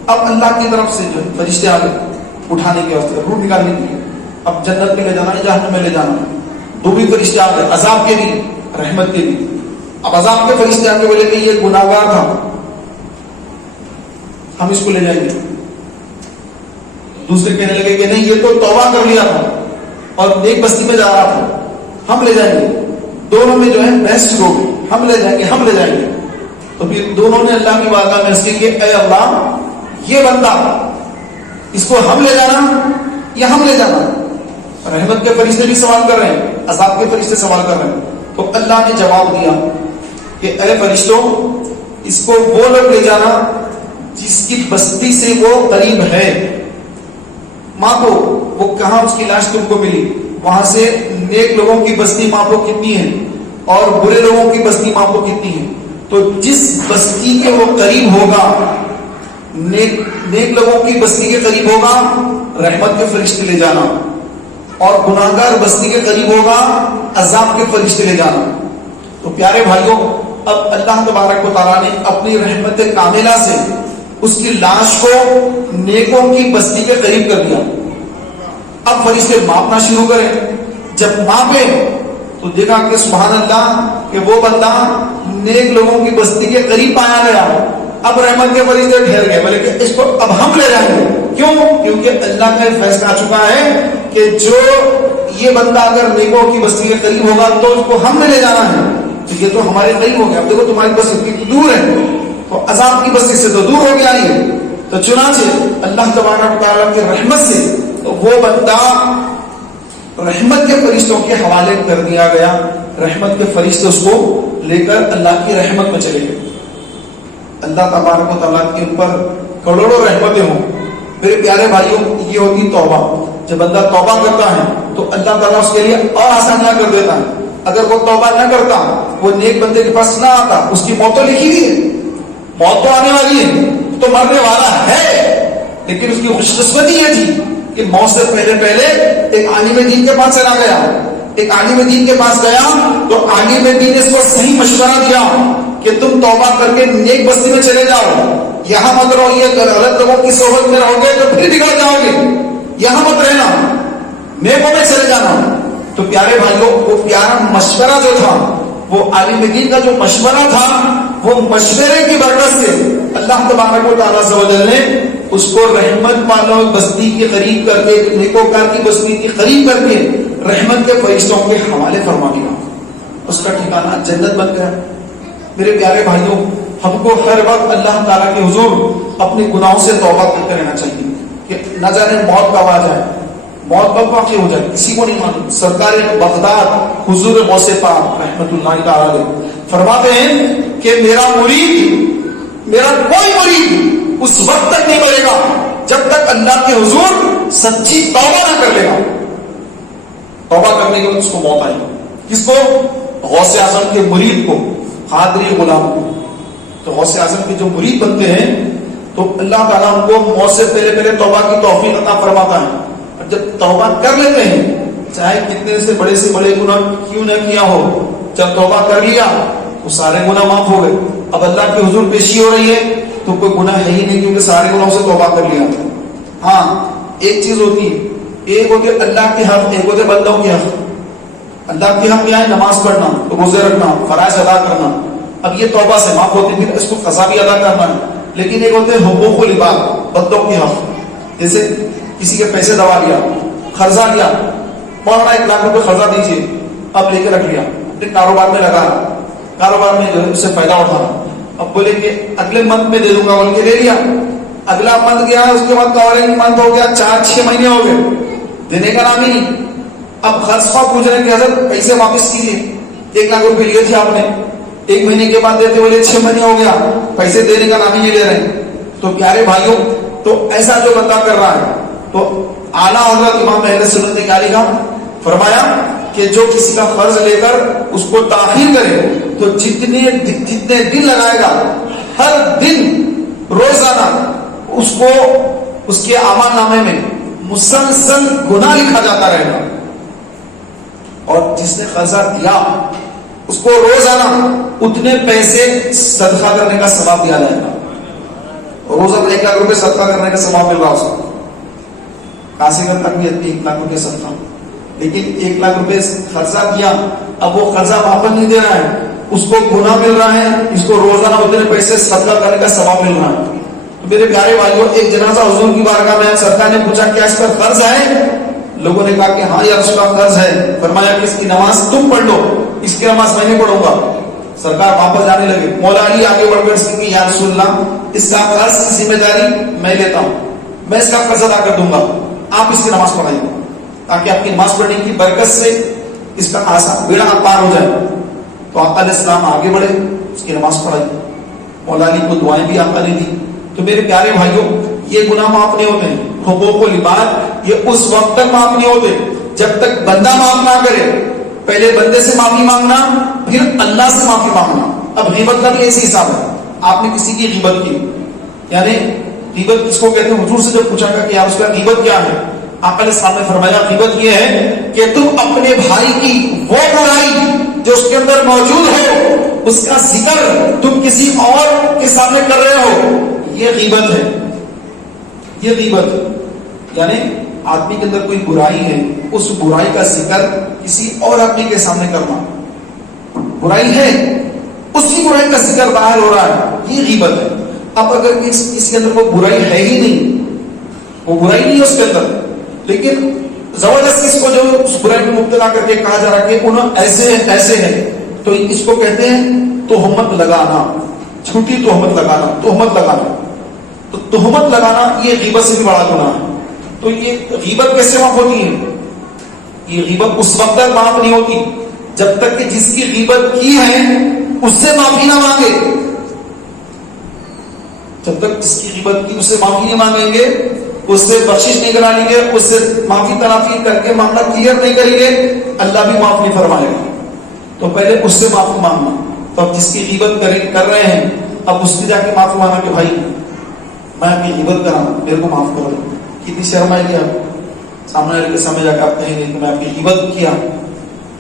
اب اللہ کی طرف سے جو فرشتے آ گئے اٹھانے کے واسطے, روح نکالنے کے لیے. اب جنت میں لے جانا ہے, جہنم میں لے جانا ہے. دو بھی فرشتے آ گئے, عذاب کے بھی, رحمت کے بھی. اب عذاب کے فرشتے آ کے بولے کہ یہ گناہگار تھا, ہم اس کو لے جائیں گے. دوسرے کہنے لگے کہ نہیں, یہ تو توبہ کر لیا تھا اور ایک بستی میں جا رہا تھا, ہم لے جائیں گے. دونوں میں جو ہے بحث شروع ہو گئی, ہم لے جائیں گے, ہم لے جائیں گے. تو پھر دونوں نے اللہ کی بارگاہ میں عرض کی کہ اے اللہ, یہ بندہ, اس کو ہم لے جانا یا ہم لے جانا؟ رحمت کے فرشتے بھی سوال کر رہے ہیں, عذاب کے فرشتے سوال کر رہے ہیں. تو اللہ نے جواب دیا کہ اے فرشتوں, اس کو وہ لوگ لے جانا جس کی بستی سے وہ قریب ہے. ماپو وہ کہاں اس کی لاش تم کو ملی, وہاں سے نیک لوگوں کی بستی ماپو کتنی ہے اور برے لوگوں کی بستی ماپو کتنی ہے. تو جس بستی کے وہ قریب ہوگا, نیک لوگوں کی بستی کے قریب ہوگا, رحمت کے فرشتے لے جانا, اور گناہگار بستی کے قریب ہوگا, عذاب کے فرشتے لے جانا. تو پیارے بھائیوں, اب اللہ تبارک و تعالیٰ نے اپنی رحمت کاملہ سے اس کی لاش کو نیکوں کی بستی کے قریب کر دیا. اب فرشتے ماپنا شروع کریں. جب ماپے تو دیکھا کہ سبحان اللہ کہ وہ بندہ نیک لوگوں کی بستی کے قریب پایا گیا. اب رحمت کے فرشتے ٹھہر گئے، بولے کہ اس کو اب ہم لے جائیں گے. کیوں؟ کیونکہ اللہ کا فیصلہ آ چکا ہے کہ جو یہ بندہ اگر نیکوں کی بستی کے قریب ہوگا تو اس کو ہم نے لے جانا ہے. تو یہ تو ہمارے قریب ہو گیا، اب دیکھو تمہاری بستی اتنی دور ہے، تو عذاب کی بستی سے تو دور ہو گیا یہ. تو چنانچہ اللہ تبارک و تعالیٰ کی رحمت سے وہ بندہ رحمت کے فرشتوں کے حوالے کر دیا گیا. رحمت کے فرشتے اس کو لے کر اللہ کی رحمت میں چلے گئے. اللہ تبارک و تعالیٰ کے اوپر کروڑوں رحمتیں ہوں. میرے پیارے بھائیوں، یہ ہوتی توبہ. جب بندہ توبہ کرتا ہے تو اللہ تعالیٰ اس کے لیے اور آسانیاں کر دیتا ہے. اگر وہ توبہ نہ کرتا، وہ نیک بندے کے پاس نہ آتا، اس کی موت تو لکھی ہوئی ہے، موت تو آنے والی ہے، تو مرنے والا ہے، لیکن اس کی خوش قسمتی یہ تھی کہ موت سے پہلے ایک عالم دین کے پاس چلا گیا. ایک عالم دین کے پاس گیا تو عالم دین نے اس کو صحیح مشورہ دیا کہ تم توبہ کر کے نیک بستی میں چلے جاؤ، یہاں مت رہو، یہ غلط لوگوں کی صحبت میں رہو گے تو پھر بگڑ جاؤ گے، یہاں مت رہنا، نیکوں میں چلے جانا. تو پیارے بھائیوں، وہ پیارا مشورہ جو تھا، وہ عالم دین کا جو مشورہ تھا، وہ مشورے کی برکت سے اللہ تبارک و تعالیٰ عز و جل نے اس کو رحمت والوں بستی کے قریب کر کے، نیکوکار کی بستی کے قریب کر کے رحمت کے فرشتوں کے حوالے فرما دیا. اس کا ٹھکانہ جنت بن گیا. میرے پیارے بھائیوں، ہم کو ہر وقت اللہ تعالیٰ کے حضور اپنے گناہوں سے توبہ کرتے رہنا چاہیے کہ نہ جانے موت کا آواز آئے، موت کب واقع ہو جائے کسی کو نہیں معلوم. سرکار بغداد حضور غوث پاک رحمت اللہ تعالیٰ علیہ فرماتے ہیں کہ میرا مرید، میرا کوئی مرید اس وقت تک نہیں مرے گا جب تک اللہ کے حضور سچی توبہ نہ کر لے گا. توبہ کرنے کے بعد اس کو موت آئی. کس کو؟ غوث اعظم کے مرید کو، قادری غلام کو. تو غوث اعظم کے جو مرید بنتے ہیں تو اللہ تعالیٰ ان کو موت سے پہلے توبہ کی توفیق عطا فرماتا ہے. اور جب توبہ کر لیتے ہیں، چاہے کتنے سے بڑے گناہ کیوں نہ کیا ہو، جب توبہ کر لیا تو سارے گناہ معاف ہو گئے. اب اللہ کے حضور پیشی ہو رہی ہے تو کوئی گناہ ہے ہی نہیں، کیونکہ سارے گناہوں سے توبہ کر لیا. ہاں، ایک چیز ہوتی ہے، ایک ہوتے اللہ کے حق، ایک ہوتے بندوں کے حق. اللہ کے حق کیا ہے؟ نماز پڑھنا، روزے رکھنا، فرائض ادا کرنا. اب یہ توبہ سے معاف ہوتی ہے، پھر اس کو قضا بھی ادا کرنا ہے. لیکن ایک ہوتے حقوق العباد، بندوں کے حق. جیسے کسی کے پیسے دبا لیا، قرضہ لیا، مولانا 1 لاکھ روپے قرضہ دیجیے، اب لے کے رکھ لیا، پھر کاروبار میں لگا، کاروبار میں جو ہے اس سے فائدہ اٹھا. اب بولے کہ اگلے منتھ میں دے دوں گا، بول کے لے لیا. اگلا منتھ گیا، اس کے بعد کورنگ منتھ ہو گیا، 4-6 مہینے ہو گئے، دینے کا نام ہی نہیں. اب خرچ خواہ پوچھ رہے ہیں کہ حضرت پیسے واپس کیجیے، 1 لاکھ روپے لیے تھے آپ نے، 1 مہینے کے بعد دیتے، بولے 6 مہینے ہو گیا، پیسے دینے کا نام ہی نہیں لے رہے ہیں. تو پیارے بھائیوں، تو ایسا جو بندہ کر رہا ہے، تو اعلیٰ حضرت امام اہل سنت نے کیا لکھا؟ فرمایا کہ جو کسی کا قرض لے کر اس کو تاخیر کرے تو جتنے دن لگائے گا، ہر دن روزانہ اس کو اس کے اعمال نامے میں مسلسل گناہ لکھا جاتا رہے گا. اور جس نے قرضہ دیا اس کو روزانہ اتنے پیسے صدقہ کرنے کا ثواب دیا جائے گا. روزانہ 1 لاکھ روپے صدقہ کرنے کا ثواب مل رہا اس کو. کہاں سے کرتا ہے 1 لاکھ روپے صدقہ؟ لیکن 1 لاکھ روپے قرضہ کیا، اب وہ قرضہ واپس نہیں دے رہا ہے، اس کو گناہ مل رہا ہے، اس کو روزانہ اتنے پیسے صدقہ کرنے کا ثواب مل رہا ہے. تو میرے پیارے بھائیوں، ایک جنازہ حضور کی بارگاہ میں، سرکار نے پوچھا کیا اس پر قرض ہے؟ لوگوں نے کہا کہ ہاں یا رسول اللہ قرض ہے. فرمایا کہ اس کی نماز تم پڑھ لو، اس کی نماز میں نہیں پڑھوں گا. سرکار واپس جانے لگے. مولا علی آگے بڑھ کر اس کی یا رسول اللہ اس کا قرض کی ذمہ داری میں لیتا ہوں، میں اس کا قرض ادا کر دوں گا، آپ اس کی نماز پڑھائیں تاکہ آپ کی نماز پڑھنے کی برکت سے اس کا آسان بیڑا پار ہو جائے. تو آقا علیہ السلام آگے بڑھے، اس کی نماز پڑھائی. مولا علی کو دعائیں بھی آقا نے دی. تو میرے پیارے بھائیوں، یہ گناہ معاف نہیں ہوتے، حقوق العباد یہ اس وقت تک معاف نہیں ہوتے جب تک بندہ معاف نہ کرے. پہلے بندے سے معافی مانگنا، پھر اللہ سے معافی مانگنا. اب غیبت کا بھی ایسی حساب ہے. آپ نے کسی کی غیبت کی، یعنی غیبت کس کو کہتے ہیں؟ حضور سے جب پوچھا کہ یار اس کا غیبت کیا ہے، آقا نے سامنے فرمایا غیبت یہ ہے کہ تم اپنے بھائی کی وہ برائی جو اس کے اندر موجود ہے اس کا ذکر تم کسی اور کے سامنے کر رہے ہو، یہ غیبت ہے. یہ غیبت یعنی آدمی کے اندر کوئی برائی ہے، اس برائی کا ذکر کسی اور آدمی کے سامنے کرنا. برائی ہے، اسی برائی کا ذکر باہر ہو رہا ہے، یہ غیبت ہے. اب اگر اس کے اندر وہ برائی ہے ہی نہیں، وہ برائی نہیں ہے اس کے اندر، لیکن زبردستی اس کو جو اس برائی میں مبتلا کر کے کہا جا رہا کہ انہوں ایسے ہیں، تو اس کو کہتے ہیں تہمت لگانا، جھوٹی تہمت لگانا۔ تو تہمت لگانا یہ غیبت سے بھی بڑا گناہ ہے۔ تو یہ غیبت کیسے معاف ہوتی ہے؟ یہ غیبت اس وقت تک معاف نہیں ہوتی جب تک کہ جس کی غیبت کی ہے اس سے معافی نہ مانگے۔ جب تک جس کی غیبت کی اس سے معافی نہیں مانگیں گے، اس سے بخشش نہیں کرائیں گے، اس سے معافی تلافی کر کے معاملہ کلیئر نہیں کریں گے، اللہ بھی معاف نہیں فرمائے گا۔ تو پہلے اس سے معافی مانگنا۔ تو اب جس کی غیبت کر رہے ہیں، اب اس سے جا کے معافی مانگنا کہ بھائی میں اپنی غیبت کر رہا ہوں، میرے کو معاف کرو۔ کتنی شرم آئے گی آپ سامنے والے کے سامنے جا کے آپ کہیں گے کہ میں اپنی غیبت کیا،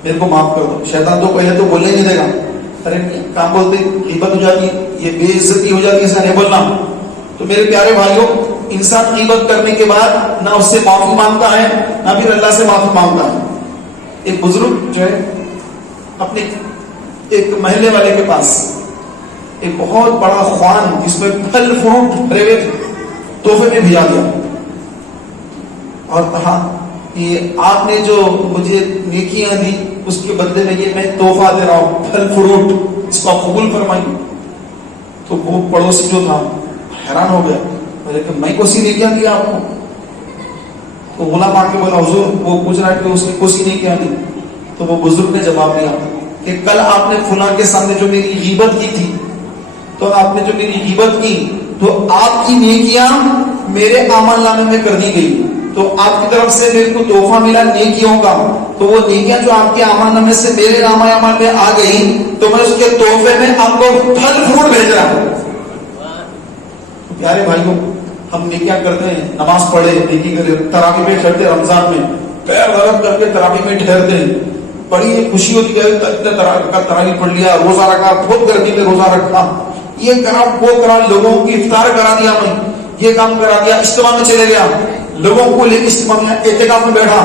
میرے کو معاف کر دو۔ شیطان تو پہلے تو بولنے نہیں دے گا، ارے کام بولتے غیبت ہو جاتی ہے، یہ بے عزتی ہو جاتی ہے، ایسا نہیں بولنا۔ تو میرے پیارے بھائیوں، انسان غیبت کرنے کے بعد نہ اس سے معافی مانگتا ہے، نہ پھر اللہ سے معافی مانگتا ہے۔ ایک بزرگ جو ہے اپنے ایک محلے والے کے پاس ایک بہت بڑا خوان جس میں پھل فروٹ بھرے ہوئے تھے، تحفے میں بھیجا دیا اور کہا کہ آپ نے جو مجھے نیکیاں دی اس کے بدلے میں یہ میں تحفہ دے رہا ہوں، پھل فروٹ، اس کو آپ قبول فرمائیے۔ تو وہ پڑوسی جو تھا حیران ہو گیا، میں کوسی نیکیاں دیا آپ کو؟ تو غلام آ کے بولا حضور وہ پوچھ رہا ہے کہ اس نے کوسی نیکیاں دی؟ تو وہ بزرگ نے جواب دیا کہ کل آپ نے فلاں کے سامنے جو میری غیبت کی تھی، تو آپ نے جو میری غیبت کی تو آپ کی نیکیاں میرے اعمال نامے میں کر دی گئی، تو آپ کی طرف سے میرے کو تحفہ ملا نیکیوں کا، تو وہ نیکیاں جو آپ کے اعمال نامے سے میرے اعمال میں آ گئی، تو میں اس کے تحفے میں آپ کو پھل فروٹ بھیج رہا ہوں۔ پیارے بھائیوں، ہم نیکیاں کرتے ہیں، نماز پڑھے، نیکی کرے، تراویح میں ٹھہرتے، رمضان میں پیر غلط کر کے تراویح میں ٹھہرتے ہیں، بڑی خوشی ہوتی ہے، اتنے تراویح پڑھ لیا، روزہ رکھا، بہت گرمی میں روزہ رکھا، یہ کرا وہ کرا، لوگوں کی افطار کرا دیا، میں یہ کام کرا دیا، اجتماع میں چلے گیا، لوگوں کو لے کے اجتماع میں اعتکاف میں بیٹھا،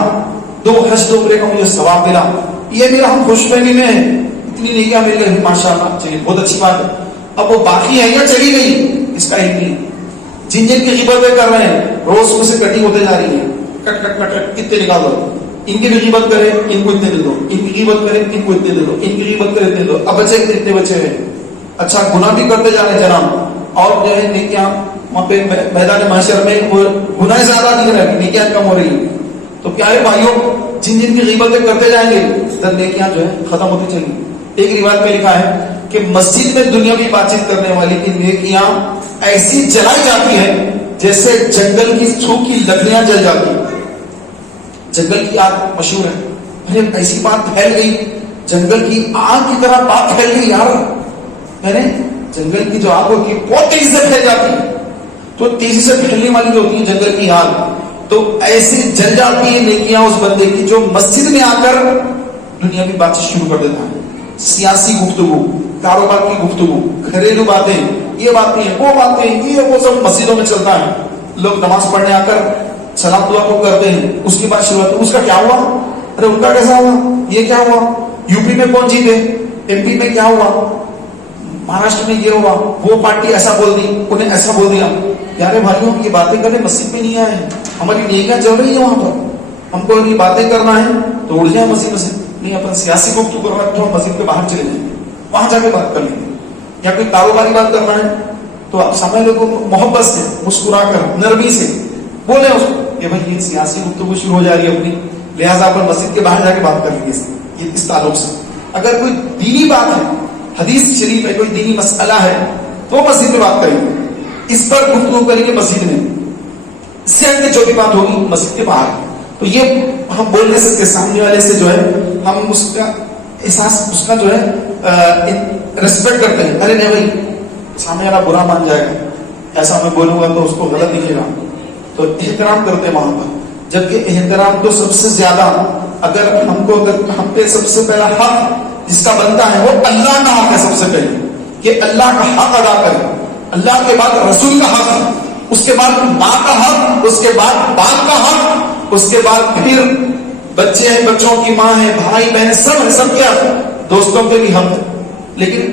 2 حج 2 عمرے کا مجھے ثواب ملا، یہ میرا ہم خوش فہمی میں اتنی نیکیاں مل گئی، ماشاءاللہ، چلیے بہت اچھی بات ہے۔ اب وہ باقی ہے یا چلی گئی اس کا ایک نہیں۔ جن کی غیبتیں کر رہے ہیں روز اس سے کٹنگ ہوتے جا رہی ہے، کٹ کٹ کٹ کٹ کتنے نکال دو، ان کی بھی غیبت کرے ان کو اتنے دے دو، ان کی غیبت کرے ان کو اتنے دے دو، ان کی غیبت کرے اتنے دو، اب بچے اتنے بچے ہیں، اچھا گناہ بھی کرتے جا رہے ہیں جناب، اور جو ہے نیکیاں وہاں پہ میدان محشر میں گناہ زیادہ دکھ رہے ہیں، نیکیاں کم ہو رہی ہیں۔ تو پیارے بھائیوں، جن کی غیبتیں کرتے جائیں گے تب نیکیاں جو ہے ختم ہوتی چلی۔ ایک روایت میں لکھا ہے کہ مسجد میں دنیاوی بات چیت کرنے والی کی نیکیاں ایسی جلائی جاتی ہے جیسے جنگل کی سوکھی لکڑیاں جل جاتی ہیں۔ جنگل کی آگ مشہور ہے، ارے ایسی بات پھیل گئی، جنگل کی آگ کی طرح بات پھیل گئی یار، یعنی جنگل کی جو آگ ہوتی ہے بہت تیزی سے پھیل جاتی ہے، تو تیزی سے پھیلنے والی جو ہوتی ہے جنگل کی آگ، تو ایسی جل جاتی ہے نیکیاں اس بندے کی جو مسجد میں آ کر دنیا کی بات شروع کر دیتا ہے، سیاسی گفتگو، کاروبار کی گفتگو، گھریلو باتیں، یہ باتیں وہ باتیں، یہ وہ سب مسجدوں میں چلتا ہے۔ لوگ نماز پڑھنے آ کر سلام دعا کو کرتے ہیں، اس کے بعد شروعات اس کا کیا ہوا، ارے ان کا کیسا ہوا، یہ کیا ہوا، یو پی میں کون جیتے، ایم پی میں کیا ہوا، مہاراشٹر میں یہ ہوا، وہ پارٹی ایسا بول دی، انہیں ایسا بول دیا۔ پیارے بھائیوں، یہ باتیں کرنے مسجد میں نہیں آئے ہیں، ہماری نیکیاں چل رہی ہیں وہاں پر، ہم کو یہ باتیں کرنا ہے تو اڑ جائیں مسجد سے، نہیں اپن سیاسی گفتگو کرنا ہے تو ہم مسجد کے باہر چلے جائیں، وہاں جا کے بات کر لیں گے۔ یا کوئی کاروباری بات کرنا ہے تو آپ سامنے لوگوں کو محبت سے مسکرا کر نرمی سے بولیں اس کو کہ بھائی یہ سیاسی گفتگو شروع ہو جا رہی ہے اپنی، لہٰذا اپن مسجد کے باہر جا کے بات کر لیں گے یہ اس تعلق سے۔ اگر کوئی دینی بات ہے، حدیث شریف ہے، کوئی دینی مسئلہ ہے تو مسجد میں بات کریں گے، اس پر گفتگو کریں گے مسجد میں، اس سے ہٹ کے جو بھی بات ہوگی مسجد کے باہر۔ تو یہ ہم بول نہیں سکتے سامنے والے سے جو ہے ہم اس کا احساس، اس کا جو ہے ریسپیکٹ کرتے ہیں، ارے نہیں بھائی سامنے والا برا مان جائے گا، ایسا میں بولوں گا تو اس کو غلط دکھے گا، تو احترام کرتے ہیں وہاں پر۔ جبکہ احترام تو سب سے زیادہ اگر ہم پہ سب سے پہلا حق جس کا بنتا ہے وہ اللہ کا حق ہے، سب سے پہلے کہ اللہ کا حق ادا کرے، اللہ کے بعد رسول کا حق، اس کے بعد ماں کا حق، اس کے بعد باپ کا حق، اس کے بعد پھر بچے ہیں، بچوں کی ماں ہے، بھائی بہن سب کیا، دوستوں کے بھی حق ہے، لیکن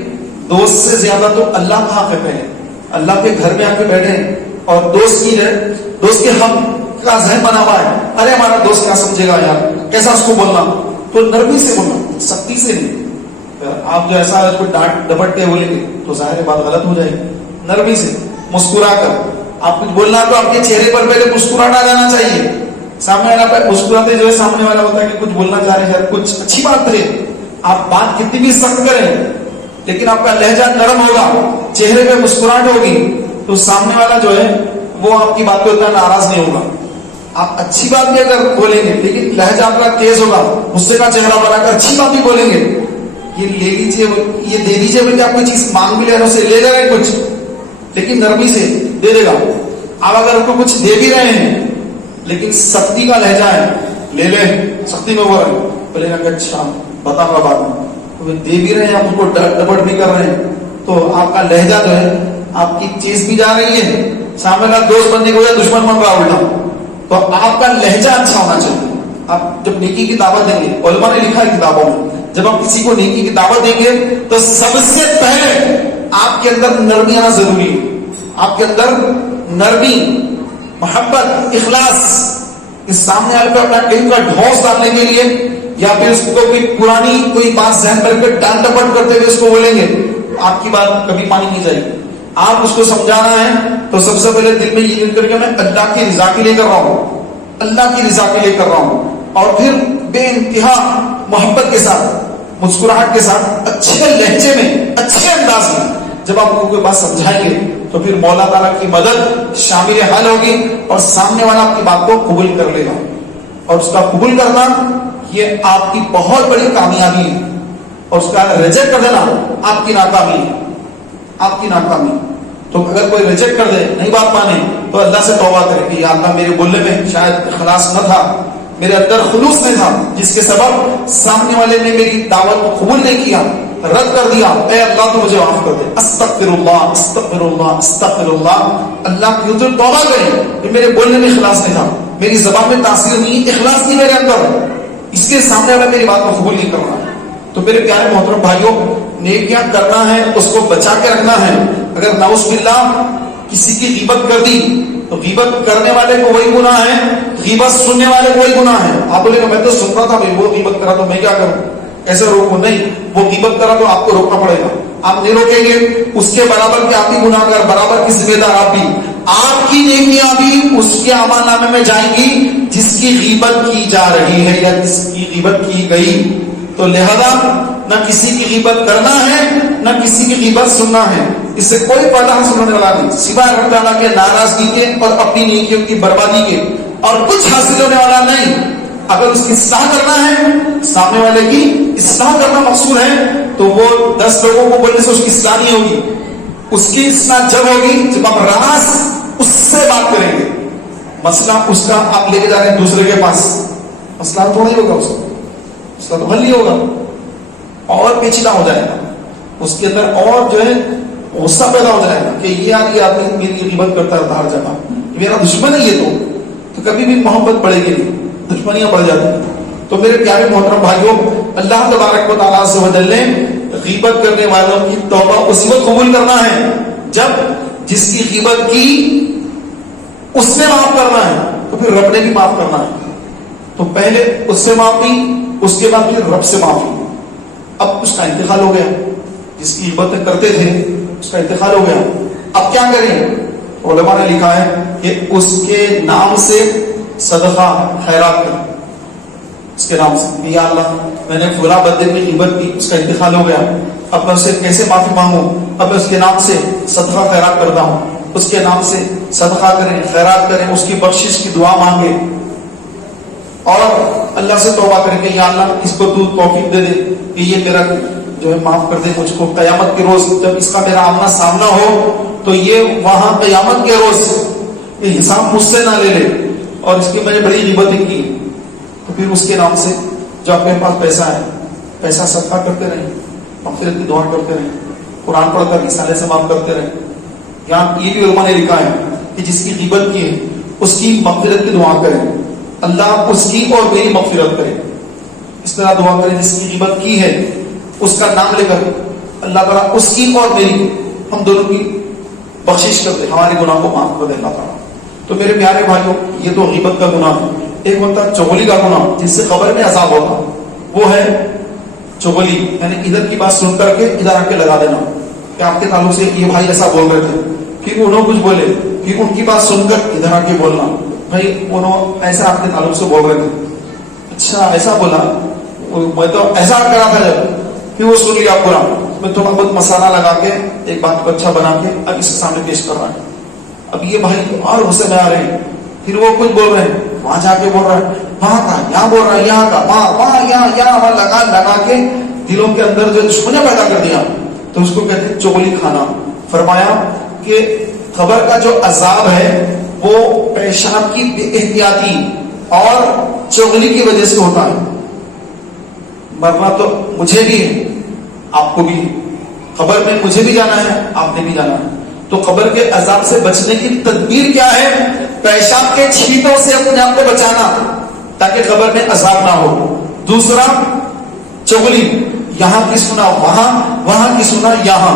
دوست سے زیادہ تو اللہ کا حق ہے پہلے۔ اللہ کے گھر میں آ کے بیٹھے اور دوست کے ہم کا ذہن بنا ہوا ہے، ارے ہمارا دوست کیا سمجھے گا یار، کیسا اس کو بولنا، تو نرمی سے بولنا، سختی سے نہیں۔ آپ جو ایسا اس کو ڈانٹ ڈپٹ کے بولیں گے تو ظاہر بات غلط ہو جائے گی۔ نرمی سے مسکرا کر آپ کچھ بولنا تو آپ کے چہرے پر پہلے مسکراہٹ آ جانا چاہیے۔ سامنے والا پہ مسکراتے جو ہے سامنے والا ہوتا ہے کہ کچھ بولنا چاہ رہے ہیں، کچھ اچھی بات ہے، آپ بات کتنی بھی سخت کریں لیکن آپ کا لہجہ نرم ہوگا، چہرے پہ مسکراہٹ ہوگی تو سامنے والا جو ہے وہ آپ کی بات پہ اتنا ناراض نہیں ہوگا۔ آپ اچھی بات بھی اگر بولیں گے لیکن لہجہ آپ کا تیز ہوگا، غصے کا چہرہ بنا کر اچھی بات بھی بولیں گے، یہ لے لیجیے، یہ دے دیجیے، بلکہ آپ کوئی چیز مانگ بھی لے رہے اسے لے لے رہے کچھ، لیکن نرمی سے دے دے گا۔ آپ اگر ان کو کچھ دے بھی رہے ہیں لیکن سختی کا لہجہ ہے، لے لے، سختی میں ہو رہا ہے، بولے گا کہ اچھا بتاؤں گا بعد میں، دے بھی رہے ہیں آپ ان کو ڈپٹ بھی کر رہے ہیں تو آپ کا لہجہ جو ہے آپ کی چیز بھی جا رہی ہے، سامنے کا دوست بننے کو یا دشمن بن رہا الٹا، تو آپ کا لہجہ اچھا ہونا چاہیے۔ آپ جب نیکی کی دعوت دیں گے، علماء نے لکھا ہے کتابوں میں، جب آپ کسی کو نیکی کی دعوت دیں گے تو سب سے پہلے آپ کے اندر نرمی آنا ضروری ہے، آپ کے اندر نرمی، محبت، اخلاص، اس سامنے والے پہ اپنا علم کا ڈھونس ڈالنے کے لیے یا پھر اس کو کوئی پرانی کوئی بات ذہن پر کے ڈانٹ ڈپٹ کرتے ہوئے اس کو بولیں گے، آپ کی بات کبھی مانی نہیں جائے گی۔ آپ اس کو سمجھانا ہے تو سب سے پہلے دل میں یہ نیت کر کے میں اللہ کی رضا کے لیے کر رہا ہوں، اللہ کی رضا کے لیے کر رہا ہوں، اور پھر بے انتہا محبت کے ساتھ، مسکراہٹ کے ساتھ، اچھے لہجے میں، اچھے انداز میں جب آپ کو کوئی بات سمجھائیں گے تو پھر مولا تعالیٰ کی مدد شامل حال ہوگی اور سامنے والا آپ کی بات کو قبول کر لے گا، اور اس کا قبول کرنا یہ آپ کی بہت بڑی کامیابی ہے، اور اس کا ریجیکٹ کر دینا آپ کی ناکامی ہے، آپ کی ناکامی۔ تو اگر کوئی ریجیکٹ کر دے، نہیں بات مانے، تو اللہ سے توبہ کرے کہ یا اللہ میرے بولنے میں شاید اخلاص نہ تھا، میرے اندر خلوص نہیں تھا، جس کے سبب سامنے والے نے میری دعوت کو قبول نہیں کیا، رد کر دیا، اے اللہ تو مجھے معاف کر دے، استغفر اللہ استغفر اللہ استغفر اللہ۔ اللہ کی حضور توبہ کرے کہ میرے بولنے میں اخلاص نہیں تھا، میری زبان میں تاثیر نہیں، اخلاص نہیں میرے اندر، اس کے سامنے والا میری بات کو قبول نہیں کر رہا۔ تو میرے پیارے محترم بھائیوں، نیکیاں کرنا ہے، اس کو بچا کے رکھنا ہے۔ اگر نعوذ باللہ کسی کی غیبت کر دی تو غیبت کرنے والے کو وہی گناہ ہے، غیبت سننے والے کو وہی گناہ ہے۔ آپ بولے گا میں تو سن رہا تھا بھائی، وہ غیبت کرا تو میں کیا کروں، ایسے روکو نہیں، وہ غیبت کرا تو آپ کو روکنا پڑے گا، آپ نہیں روکیں گے، اس کے برابر کے آپ بھی گناہ گار، برابر کی ذمہ دار آپ بھی، آپ کی نیکیاں بھی اس کے اعمال نامے میں جائیں گی جس کی غیبت کی جا رہی ہے یا جس کی غیبت کی گئی۔ تو لہذا نہ کسی کی غیبت کرنا ہے نہ کسی کی غیبت سننا ہے، اس سے کوئی فائدہ حاصل ہونے والا نہیں سوائے اللہ تعالیٰ کے ناراضگی کے اور اپنی نیکیوں کی بربادی کے، اور کچھ حاصل ہونے والا نہیں۔ اگر اس کی اصلاح کرنا ہے، سامنے والے کی اصلاح کرنا مقصود ہے، تو وہ 10 لوگوں کو بولنے سے اس کی اصلاح نہیں ہوگی، اس کی اصلاح جب ہوگی جب آپ راز اس سے بات کریں گے۔ مسئلہ اس کا آپ لے کے جا رہے ہیں دوسرے کے پاس، مسئلہ تو نہیں ہوگا، اس کا مسئلہ تو حل نہیں ہوگا، اور پیچیدہ ہو جائے گا، اس کے اندر اور جو ہے غصہ پیدا ہو جائے گا کہ یہ آدمی میری غیبت کرتا ہے ہر جگہ، میرا دشمن ہے یہ، تو کبھی بھی محبت بڑھے گی نہیں، دشمنیاں بڑھ جاتی ہیں۔ تو میرے پیارے محترم بھائیوں، اللہ تبارک و تعالیٰ سے بدلنے غیبت کرنے والوں کی توبہ اسی وقت قبول کرنا ہے جب جس کی غیبت کی اس نے معاف کرنا ہے، تو پھر رب نے بھی معاف کرنا ہے۔ تو پہلے اس سے معافی، اس کے بعد پھر رب سے معافی۔ اب اس کا انتقال ہو گیا، جس کی غیبت کرتے تھے اس کا انتقال ہو گیا، اب کیا کریں؟ علماء نے لکھا ہے کہ اس کے نام سے صدقہ خیرات کریں، اس کے نام سے، یا اللہ میں نے فلاں بندے کی غیبت کی، اس کا انتقال ہو گیا، اب میں اسے کیسے معافی مانگوں؟ اب میں اس کے نام سے صدقہ خیرات کرتا ہوں، اس کے نام سے صدقہ کریں، خیرات کریں، اس کی بخشش کی دعا مانگے اور اللہ سے توبہ کریں کہ یا اللہ اس کو تو توفیق دے دے کہ یہ میرا جو ہے معاف کر دے مجھ کو، قیامت کے روز جب اس کا میرا آمنا سامنا ہو تو یہ وہاں قیامت کے روز یہ حساب مجھ سے نہ لے لے، اور اس کی میں نے بڑی غیبتیں کی، تو پھر اس کے نام سے جو آپ کے پاس پیسہ ہے، پیسہ صدقہ کرتے رہیں، مغفرت کی دعا کرتے رہیں، قرآن پڑھ کر رسالے سے معاف کرتے رہیں۔ یہاں یہ بھی علماء نے لکھا ہے کہ جس کی غیبت کی ہے اس کی مغفرت کی دعا کریں، اللہ اس کی اور میری مغفرت کرے، اس طرح دعا کریں جس کی غیبت کی ہے اس کا نام لے کر اللہ تعالیٰ اس کی اور میری، ہم دونوں کی بخشش کر دے, ہمارے گناہ کو معاف کر دے اللہ تعالیٰ. تو میرے پیارے بھائیوں, یہ تو غیبت کا گناہ ہے. ایک ہوتا ہے چغلی کا گناہ, جس سے قبر میں عذاب ہوگا. وہ ہے چغلی, یعنی ادھر کی بات سن کر کے ادھر آ کے لگا دینا کہ آپ کے تعلق سے یہ بھائی ایسا بول رہے تھے, پھر انہوں کچھ بولے, پھر ان کی بات سن کر ادھر آ کے بولنا بھائی انہوں ایسا آپ کے تعلق سے بول رہے تھے, اچھا ایسا بولا, میں تو ایسا کرا تھا جب, پھر وہ سن لیا پورا, میں تھوڑا بہت مسالہ لگا کے ایک بات کو اچھا بنا کے اب اس کے سامنے پیش کر رہا ہے. اب یہ بھائی اور غصے میں آ رہے ہیں, پھر وہ کچھ بول رہے ہیں, وہاں جا کے بول رہا ہے وہاں کا, یہاں بول رہا ہے یہاں کا, وہاں یہاں لگا کے دلوں کے اندر جو دشمنیاں پیدا کر دیا, تو اس کو کہتے ہیں چغلی کھانا. فرمایا کہ قبر کا جو عذاب ہے وہ پیشاب کی بے احتیاطی اور چغلی کی وجہ سے ہوتا ہے. مرنا تو مجھے بھی ہے, آپ کو بھی ہے, قبر میں مجھے بھی جانا ہے, آپ نے بھی جانا ہے. تو قبر کے عذاب سے بچنے کی تدبیر کیا ہے؟ پیشاب کے چھینٹوں سے اپنے آپ کو بچانا تاکہ قبر میں عذاب نہ ہو. دوسرا چغلی, یہاں کی سنا وہاں, وہاں کی سنا یہاں.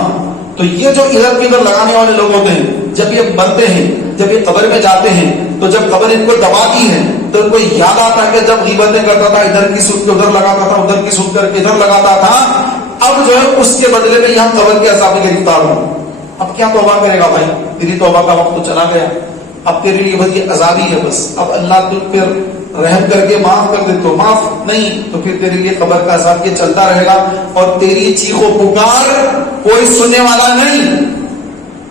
تو یہ جو ادھر کی ادھر لگانے والے لوگ ہوتے ہیں, جب یہ مرتے ہیں, جب یہ قبر میں جاتے ہیں, تو جب قبر ان کو دباتی ہے تو ان کو یاد آتا ہے کہ جب غیبتیں کرتا تھا ادھر کی سن کے ادھر لگاتا تھا, ادھر کی سن کر کے ادھر لگاتا تھا, اب جو ہے اس کے بدلے میں یہاں قبر کے عذاب میں گرفتار ہوں. اب کیا توبہ کرے گا بھائی, تیری توبہ کا وقت تو چلا گیا, اب تیرے لیے بس یہ عذاب ہی ہے بس. اب اللہ تجھ پر رحم کر کے معاف کر دے تو معاف, نہیں تو پھر تیرے لیے قبر کا عذاب یہ چلتا رہے گا, اور تیری چیخ و پکار کوئی سننے والا نہیں.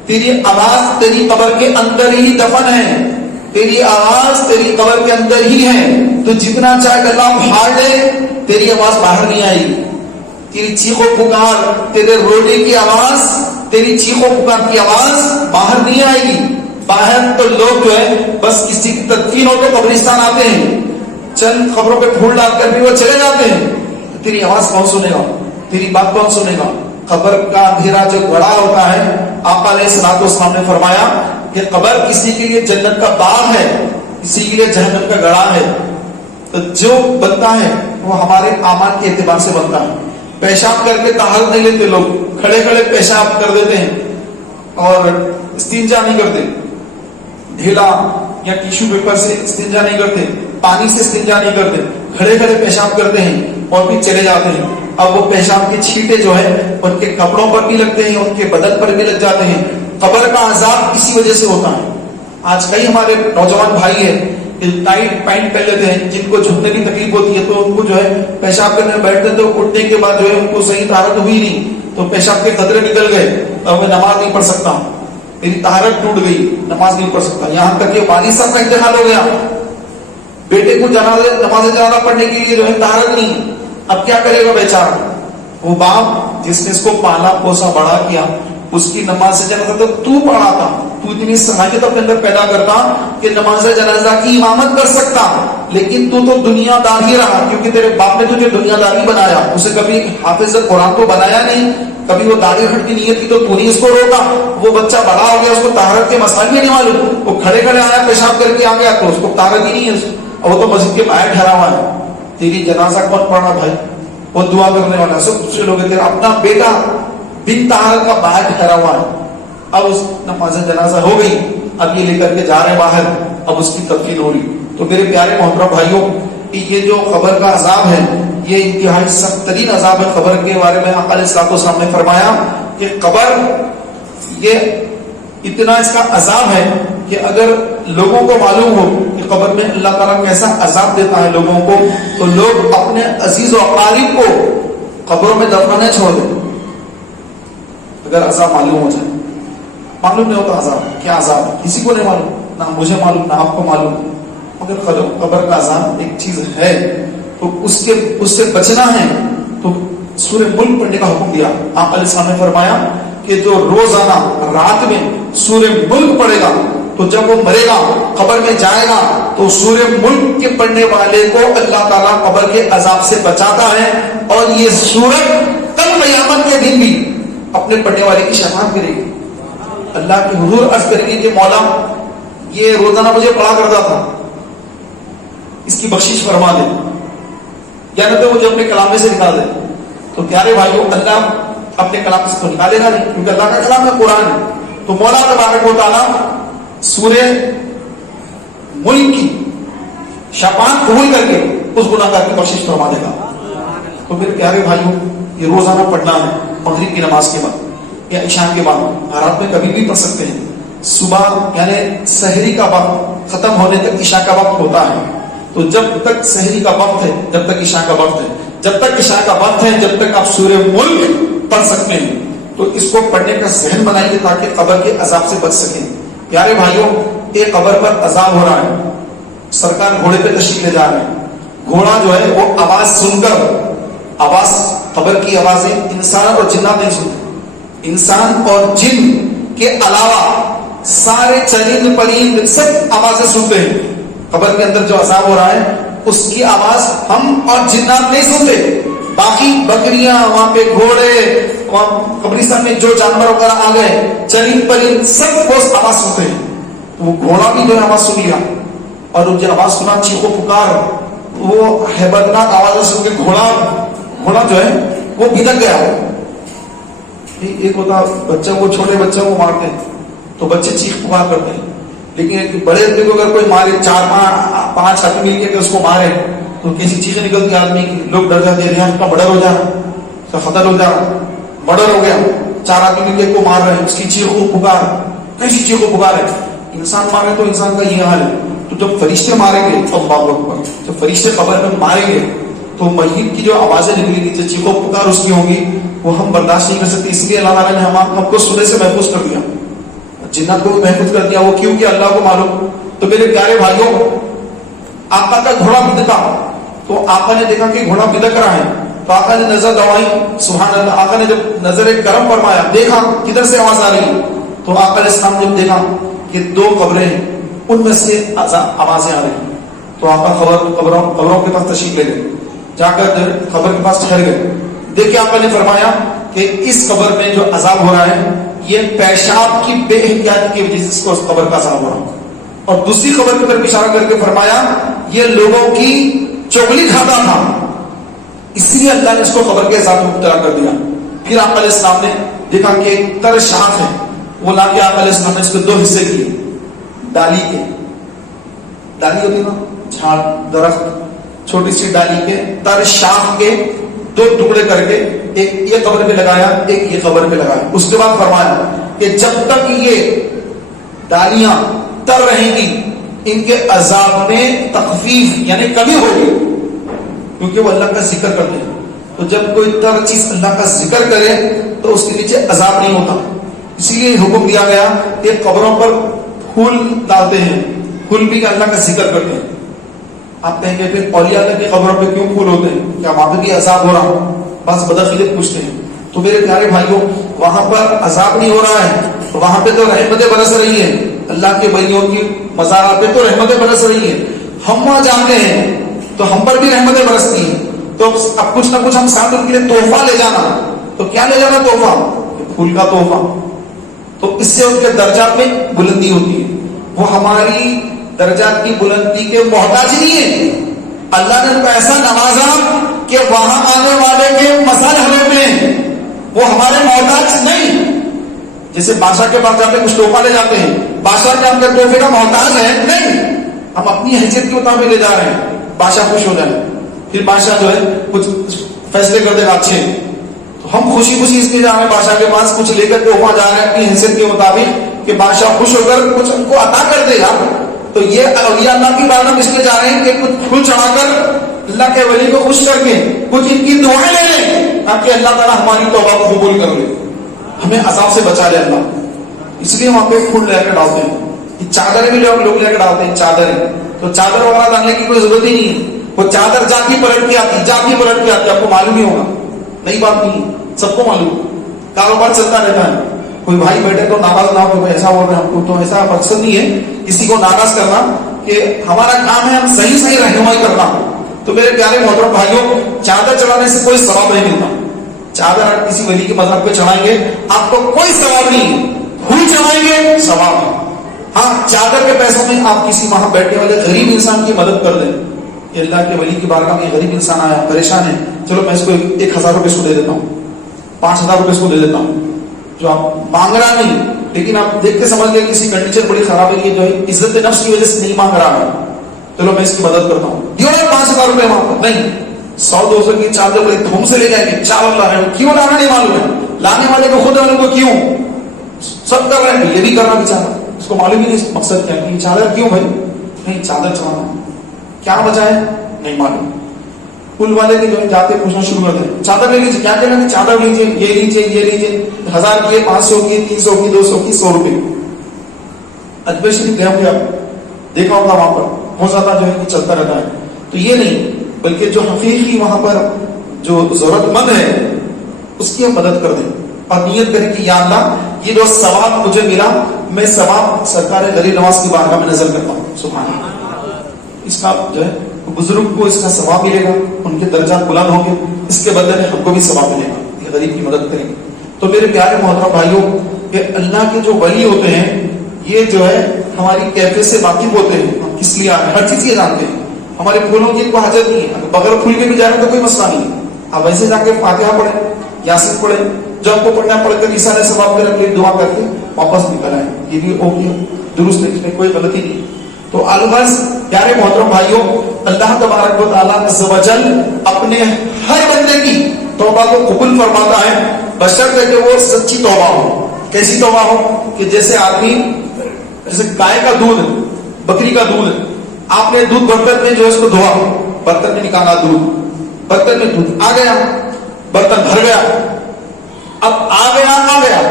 تیری آواز تیری قبر کے اندر ہی دفن ہے, تیری آواز تیری قبر کے اندر ہی ہے. تو جتنا چاہے اللہ پھاڑ دے, تیری آواز باہر نہیں آئی. تیری چیخ و پکار, تیرے رونے کی آواز, تیری چیخ و پکار کی آواز باہر نہیں آئے گی. باہر تو لوگ جو ہے بس کسی کی تدفین ہو تو قبرستان آتے ہیں, چند خبروں پہ پھول ڈال کر بھی وہ چلے جاتے ہیں. تیری آواز کون سنے گا, تیری بات کون سنے گا؟ قبر کا اندھیرا جو گڑا ہوتا ہے, آقا علیہ الصلوۃ والسلام نے فرمایا کہ قبر کسی کے لیے جنت کا باغ ہے, کسی کے لیے جہنم کا گڑا ہے. تو جو بنتا ہے وہ ہمارے اعمال کے اعتبار سے بنتا ہے. پیشاب کر کے طہارت نہیں لیتے لوگ, کھڑے کھڑے پیشاب کر دیتے ہیں اور استنجا نہیں کرتے, ڈھیلا یا ٹیشو پیپر سے استنجا نہیں کرتے, پانی سے استنجا نہیں کرتے, کھڑے کھڑے پیشاب کرتے ہیں اور پھر چلے جاتے ہیں. اب وہ پیشاب کے چھینٹے جو ہے ان کے کپڑوں پر بھی لگتے ہیں, ان کے بدن پر بھی لگ جاتے ہیں. قبر کا عذاب اسی وجہ سے ہوتا ہے. آج کئی ہمارے نوجوان بھائی ہیں ٹائٹ پینٹ پہن لیتے ہیں, جن کو جھکنے کی تکلیف ہوتی ہے, تو ان کو جو ہے پیشاب کرنے بیٹھتے تو اٹھنے کے بعد جو ہے ان کو صحیح طہارت ہوئی نہیں, تو پیشاب کے قطرے نکل گئے, اور میں نماز نہیں پڑھ سکتا, میری طہارت ٹوٹ گئی, نماز نہیں پڑھ سکتا. یہاں تک کہ والد صاحب کا انتقال ہو گیا, بیٹے کو نماز جنازہ پڑھنے کے لیے جو ہے طہارت نہیں. اب کیا کرے گا بیچارہ؟ وہ باپ جس نے اس کو پالا پوسا بڑا کیا, اس کی نماز جنازہ تو پڑھا تھا, تو اتنی صلاحیت اپنے اندر پیدا کرتا کہ نماز جنازہ کی امامت کر سکتا, لیکن تو دنیا دار ہی رہا, کیونکہ تیرے باپ نے تجھے دنیا دار ہی بنایا. اسے کبھی حافظ قرآن تو بنایا نہیں, کبھی وہ داڑھی ہٹ کی نیت کی تو تو نہیں اس کو روکا. وہ بچہ بڑا ہو گیا, اس کو طہارت کے مسائل بھی نہیں معلوم, وہ کھڑے کھڑے آیا پیشاب کر کے آ گیا تو اس کو طہارت ہی نہیں ہے, اور وہ تو مسجد کے باہر ٹھہرا ہوا ہے. تیری جنازہ کون پڑھا بھائی؟ وہ دعا کرنے والا سب دوسرے لوگ ہیں. تیرا اپنا بیٹا بن طہارت کا باہر ٹھہرا ہوا ہے, اب اس نماز جنازہ ہو گئی, اب یہ لے کر کے جا رہے باہر, اب اس کی تدفین ہو رہی. تو میرے پیارے محترم بھائیوں, یہ جو قبر کا عذاب ہے یہ انتہائی سخت ترین عذاب ہے. قبر کے بارے میں آقا علیہ الصلوۃ والسلام نے فرمایا کہ قبر یہ اتنا اس کا عذاب ہے کہ اگر لوگوں کو معلوم ہو کہ قبر میں اللہ تعالیٰ کیسا عذاب دیتا ہے لوگوں کو, تو لوگ اپنے عزیز و اقارب کو قبروں میں دفنانے چھوڑ دیں اگر عذاب معلوم ہو جائے. معلوم نہیں ہوتا عذاب کیا عذاب ہے, کسی کو نہیں معلوم, نہ مجھے معلوم نہ آپ کو معلوم, مگر قبر کا عذاب ایک چیز ہے, تو اس سے بچنا ہے تو سورہ ملک پڑھنے کا حکم دیا. آپ علیہ السلام نے فرمایا کہ جو روزانہ رات میں سورہ ملک پڑھے گا تو جب وہ مرے گا قبر میں جائے گا تو سورہ ملک کے پڑھنے والے کو اللہ تعالیٰ قبر کے عذاب سے بچاتا ہے, اور یہ سورت کل قیامت کے دن بھی اپنے پڑھنے والے کی شفاعت کرے گی. اللہ کی حضور عرض کرے گی کہ مولا یہ روزانہ مجھے پڑھا کرتا تھا, اس کی بخشش فرما دے, یا نہ تو مجھے اپنے کلام میں سے نکال دے. تو پیارے بھائیوں, اللہ اپنے کلام سے تو نکالے گا نہیں, کیونکہ اللہ کا کلام ہے, قرآن ہے. تو مولا تبارک و تعالیٰ سورہ ملک کی شفاعت قبول کر کے اس گناہگار کی بخشش فرما دے گا. تو میرے پیارے بھائیوں، یہ روزانہ پڑھنا ہے مغرب کی نماز کے بعد یا عشاء کے بعد. رات میں کبھی بھی پڑھ سکتے ہیں. صبح یعنی سحری کا وقت ختم ہونے تک عشاء کا وقت ہوتا ہے. تو جب تک سحری کا وقت ہے، جب تک عشاء کا وقت ہے، جب تک عشاء کا وقت ہے، جب تک آپ سورہ ملک پڑھ سکتے ہیں تو اس کو پڑھنے کا ذہن بنائیے تاکہ قبر کے عذاب سے بچ سکیں. پیارے بھائیوں، ایک قبر پر عذاب ہو رہا ہے. سرکار گھوڑے پہ تشریف لے جا رہے ہیں. گھوڑا جو ہے وہ آواز سن کر، آواز قبر کی آوازیں انسان اور جنات نہیں سنتے. انسان اور جن کے علاوہ سارے چرند پرند سب آوازیں سنتے ہیں. قبر کے اندر جو عذاب ہو رہا ہے اس کی آواز ہم اور جنات نہیں سنتے. باقی بکریاں، وہاں پہ گھوڑے، وہاں قبرستان میں جو جانور وغیرہ آ گئے، چرند پرند سب وہ آواز سنتے ہیں. تو وہ گھوڑا بھی جو ہے آواز سن لیا، اور جو آواز سنا چیخو پکار، وہ ہیبتناک آواز سن کے گھوڑا جو ہے وہ بھدک گیا. ایک ہوتا بچہ کو، چھوٹے بچوں کو مارتے ہیں تو بچے چیخ پکار کرتے ہیں، لیکن بڑے آدمی کو اگر کوئی مارے، 4-5 آدمی مل کے اس کو مارے تو کیسی چیخیں نکلتی آدمی کی. لوگ ڈر جاتے ہیں، اس کا مرڈر ہو جا رہا، اس کا خطر ہو جا رہا، مرڈر ہو گیا. 4 آدمی مل کے کو مار رہے ہیں، اس کی چیخو پکار، کیسی چیخو پکار ہے. انسان مارے تو انسان کا یہ حال ہے. تو جب فرشتے ماریں گے، اللہ اکبر، جب فرشتے قبر میں ماریں گے تو میت کی جو آوازیں نکلیں گی، جو چیخو پکار اس کی ہوگی، وہ ہم برداشت نہیں کر سکتے. اس لیے اللہ تعالیٰ نے ہم کو سنے سے محفوظ کر دیا، جنات کو بھی محفوظ کر دیا. وہ کیوں کہ اللہ کو معلوم. تو میرے پیارے بھائیوں، آقا کا گھوڑا بھدکا تو آقا نے دیکھا کہ گھوڑا بھدک رہا ہے تو آقا نے نظر دوڑائی. سبحان اللہ. آقا نے جب نظر کرم فرمایا، دیکھا کدھر سے آواز آ رہی ہے، تو آقا علیہ السلام جب دیکھا کہ 2 قبریں ہیں، ان میں سے آوازیں آ رہی ہیں، تو آقا قبروں کے پاس تشریف لے گئے. جا کر قبر کے پاس ٹھہر گئے. دیکھیں آقا نے فرمایا کہ اس قبر میں جو عذاب ہو رہا ہے یہ پیشاب کی بے احتیاطی کی وجہ سے اس کو اس قبر کا عذاب ہو رہا ہے. اور دوسری قبر کی طرف اشارہ کر کے فرمایا یہ لوگوں کی چغلی کھاتا تھا، اس لیے اللہ نے اس کو قبر کے عذاب میں مبتلا کر دیا. پھر آقا علیہ السلام نے دیکھا کہ ایک تر شاخ ہے، وہ لا کے آقا علیہ السلام نے اس کے 2 حصے کیے. ڈالی ہوتی نا، جھاڑ درخت، چھوٹی سی ڈالی کے تر شاخ کے 2 ٹکڑے کر کے ایک یہ قبر پہ لگایا، ایک یہ قبر پہ لگایا. اس کے بعد فرمایا کہ جب تک یہ ڈالیاں تر رہیں گی ان کے عذاب میں تخفیف یعنی کمی ہوگی، کیونکہ وہ اللہ کا ذکر کرتے ہیں. تو جب کوئی تر چیز اللہ کا ذکر کرے تو اس کے نیچے عذاب نہیں ہوتا. اسی لیے حکم دیا گیا کہ قبروں پر پھول ڈالتے ہیں، پھول بھی اللہ کا ذکر کرتے ہیں. آپ کہیں گے پھر اولیاء اللہ کی قبروں پہ کیوں پھول ہوتے ہیں، کیا وہاں پہ بھی عذاب ہو رہا؟ بس بدعقیدت پوچھتے ہیں. تو میرے پیارے بھائیوں، وہاں پر عذاب نہیں ہو رہا ہے، وہاں پہ تو رحمتیں برس رہی ہیں. اللہ کے ولیوں کی مزارات پہ تو رحمتیں برس رہی ہیں. ہم وہاں جاتے ہیں تو ہم پر بھی رحمتیں برستی ہیں. تو اب کچھ نہ کچھ ہم ساتھ ان کے لیے تحفہ لے جانا. تو کیا لے جانا تحفہ؟ پھول کا تحفہ. تو اس سے ان کے درجات میں بلندی ہوتی ہے. وہ ہماری درجات کی بلندی کے محتاج نہیں ہے. اللہ نے ان کو ایسا نوازا کہ وہاں آنے والے کے مسائل حل ہوتے ہیں، وہ ہمارے محتاج نہیں. جیسے بادشاہ کے پاس جاتے کچھ تحفہ لے جاتے ہیں، بادشاہ کے ہم کے تحفے کا محتاج ہے نہیں، ہم اپنی حیثیت کے مطابق لے جا رہے ہیں. بادشاہ خوش ہو جائے، پھر بادشاہ جو ہے کچھ فیصلے کر دے گا اچھے، تو ہم خوشی خوشی اس لیے جا رہے ہیں بادشاہ کے پاس، کچھ لے کر تحفہ جا رہے ہیں اپنی حیثیت کے مطابق کہ بادشاہ خوش ہو کر کچھ ہم کو عطا کر دے گا. تو یہ اولیاء اللہ کی بات ہم اس لیے جا رہے ہیں کہ کچھ پھول چڑھا کر اللہ کے ولی کو خوش کر کے کچھ ان کی دعائیں لے لیں تاکہ اللہ تعالیٰ ہماری توبہ کو قبول کر لے، ہمیں عذاب سے بچا لے اللہ. اس لیے وہاں پہ پھول لے کر ڈالتے ہیں. یہ چادریں بھی لوگ لے کر ڈالتے ہیں، چادریں. تو چادر وغیرہ ڈالنے کی کوئی ضرورت ہی نہیں ہے. وہ چادر جاتی پلٹ کے آتی، جاتی پلٹ کے آتی، آپ کو معلوم ہی ہوگا. نئی بات نہیں ہے، سب کو معلوم. کاروبار چلتا رہتا ہے. کوئی بھائی بیٹھے تو ناراض نہ ہو کہ ایسا ہو رہا ہے. ہم کو تو ایسا مقصد نہیں ہے کسی کو ناراض کرنا، کہ ہمارا کام ہے ہم صحیح رہنمائی کرنا. تو میرے پیارے محترم بھائیوں، چادر چڑھانے سے کوئی ثواب نہیں ملتا. چادر آپ کسی ولی کے مذہب پہ چڑھائیں گے آپ کو کوئی ثواب نہیں. پھول چڑھائیں گے ثواب ہے. ہاں، چادر کے پیسوں میں آپ کسی وہاں بیٹھنے والے غریب انسان کی مدد کر دیں. یہ اللہ کے ولی کی بارگاہ میں غریب انسان آیا، پریشان ہے، چلو میں اس کو 1000 روپے اس کو دے دیتا ہوں، 5000 روپے اس کو دے دیتا ہوں. جو آپ مانگ رہا نہیں لیکن آپ دیکھ کے سمجھ گئے کسی کنڈیشن بڑی خراب ہے، یہ جو ہے عزت نفس کی وجہ سے نہیں مانگ رہا ہے، چلو میں اس کی مدد کرتا ہوں، دیو نا 5,000 روپے وہاں پر نہیں، 100-200 کی چادر بڑی دھوم سے لے جائیں گے، چاول لا رہے ہیں، کیوں لانا نہیں معلوم ہے، لانے والے کو خود والے کو کیوں سب کر رہے ہیں، یہ بھی کرنا بیچارہ، اس کو معلوم ہی نہیں مقصد کیا کہ چادر کیوں بھائی، نہیں چادر چڑھانا کیا بچا ہے نہیں معلوم، پل والے بھی جو ہے جاتے پوچھنا شروع کرتے ہیں، چادر لے لیجیے، کیا کہنا ہے چادر لیجیے، یہ لیجیے یہ لیجیے، 1000 کی 500 کی 300 کی 200 کی 100 روپے۔ اجمیر شریف گئے ہوں گے آپ دیکھا ہوگا وہاں پر بہت زیادہ جو ہے کہ چلتا رہتا ہے، تو یہ نہیں بلکہ جو حقیقی وہاں پر جو ضرورت مند ہے اس کی ہم مدد کر دیں اور نیت کریں کہ یا اللہ یہ جو ثواب مجھے ملا میں ثواب سرکار غریب نواز کی بارگاہ میں نظر کرتا ہوں، سبحان اللہ، اس کا جو ہے بزرگ کو اس کا ثواب ملے گا، ان کے درجات بلند ہوں گے، اس کے بدلے میں ہم کو بھی ثواب ملے گا، یہ غریب کی مدد کریں گے۔ تو میرے پیارے محترم بھائیوں، کہ اللہ کے جو ولی ہوتے ہیں یہ جو ہے ہماری کیفیت سے واقف ہوتے ہیں، ہم کس لیے آئے ہر چیز یہ جانتے ہیں، ہمارے پھولوں کی ان کو حاجت نہیں ہے، بغیر پھول کے بھی جائیں تو کوئی مسئلہ نہیں ہے، آپ ویسے جا کے فاتحہ پڑھیں یاسین پڑھیں، جو آپ کو پڑھنا پڑھ کر عیسیٰ علیہ السلام کے رکھ دعا کر کے واپس نکل آئیں، یہ بھی اوکے درست ہے، اس میں کوئی غلطی نہیں۔ تو الغرض پیارے محترم بھائیوں، اللہ تبارک و تعالیٰ عز و جل اپنے ہر بندے کی توبہ کو قبول فرماتا ہے، بشرطے کہ وہ سچی توبہ ہو۔ کیسی توبہ ہو؟ کہ جیسے آدمی جیسے گائے کا دودھ، بکری کا دودھ، آپ نے دودھ برتن میں جو ہے اس کو دھوا، برتن میں نکالا دودھ، برتن میں دودھ آ گیا، برتن بھر گیا، اب آ گیا،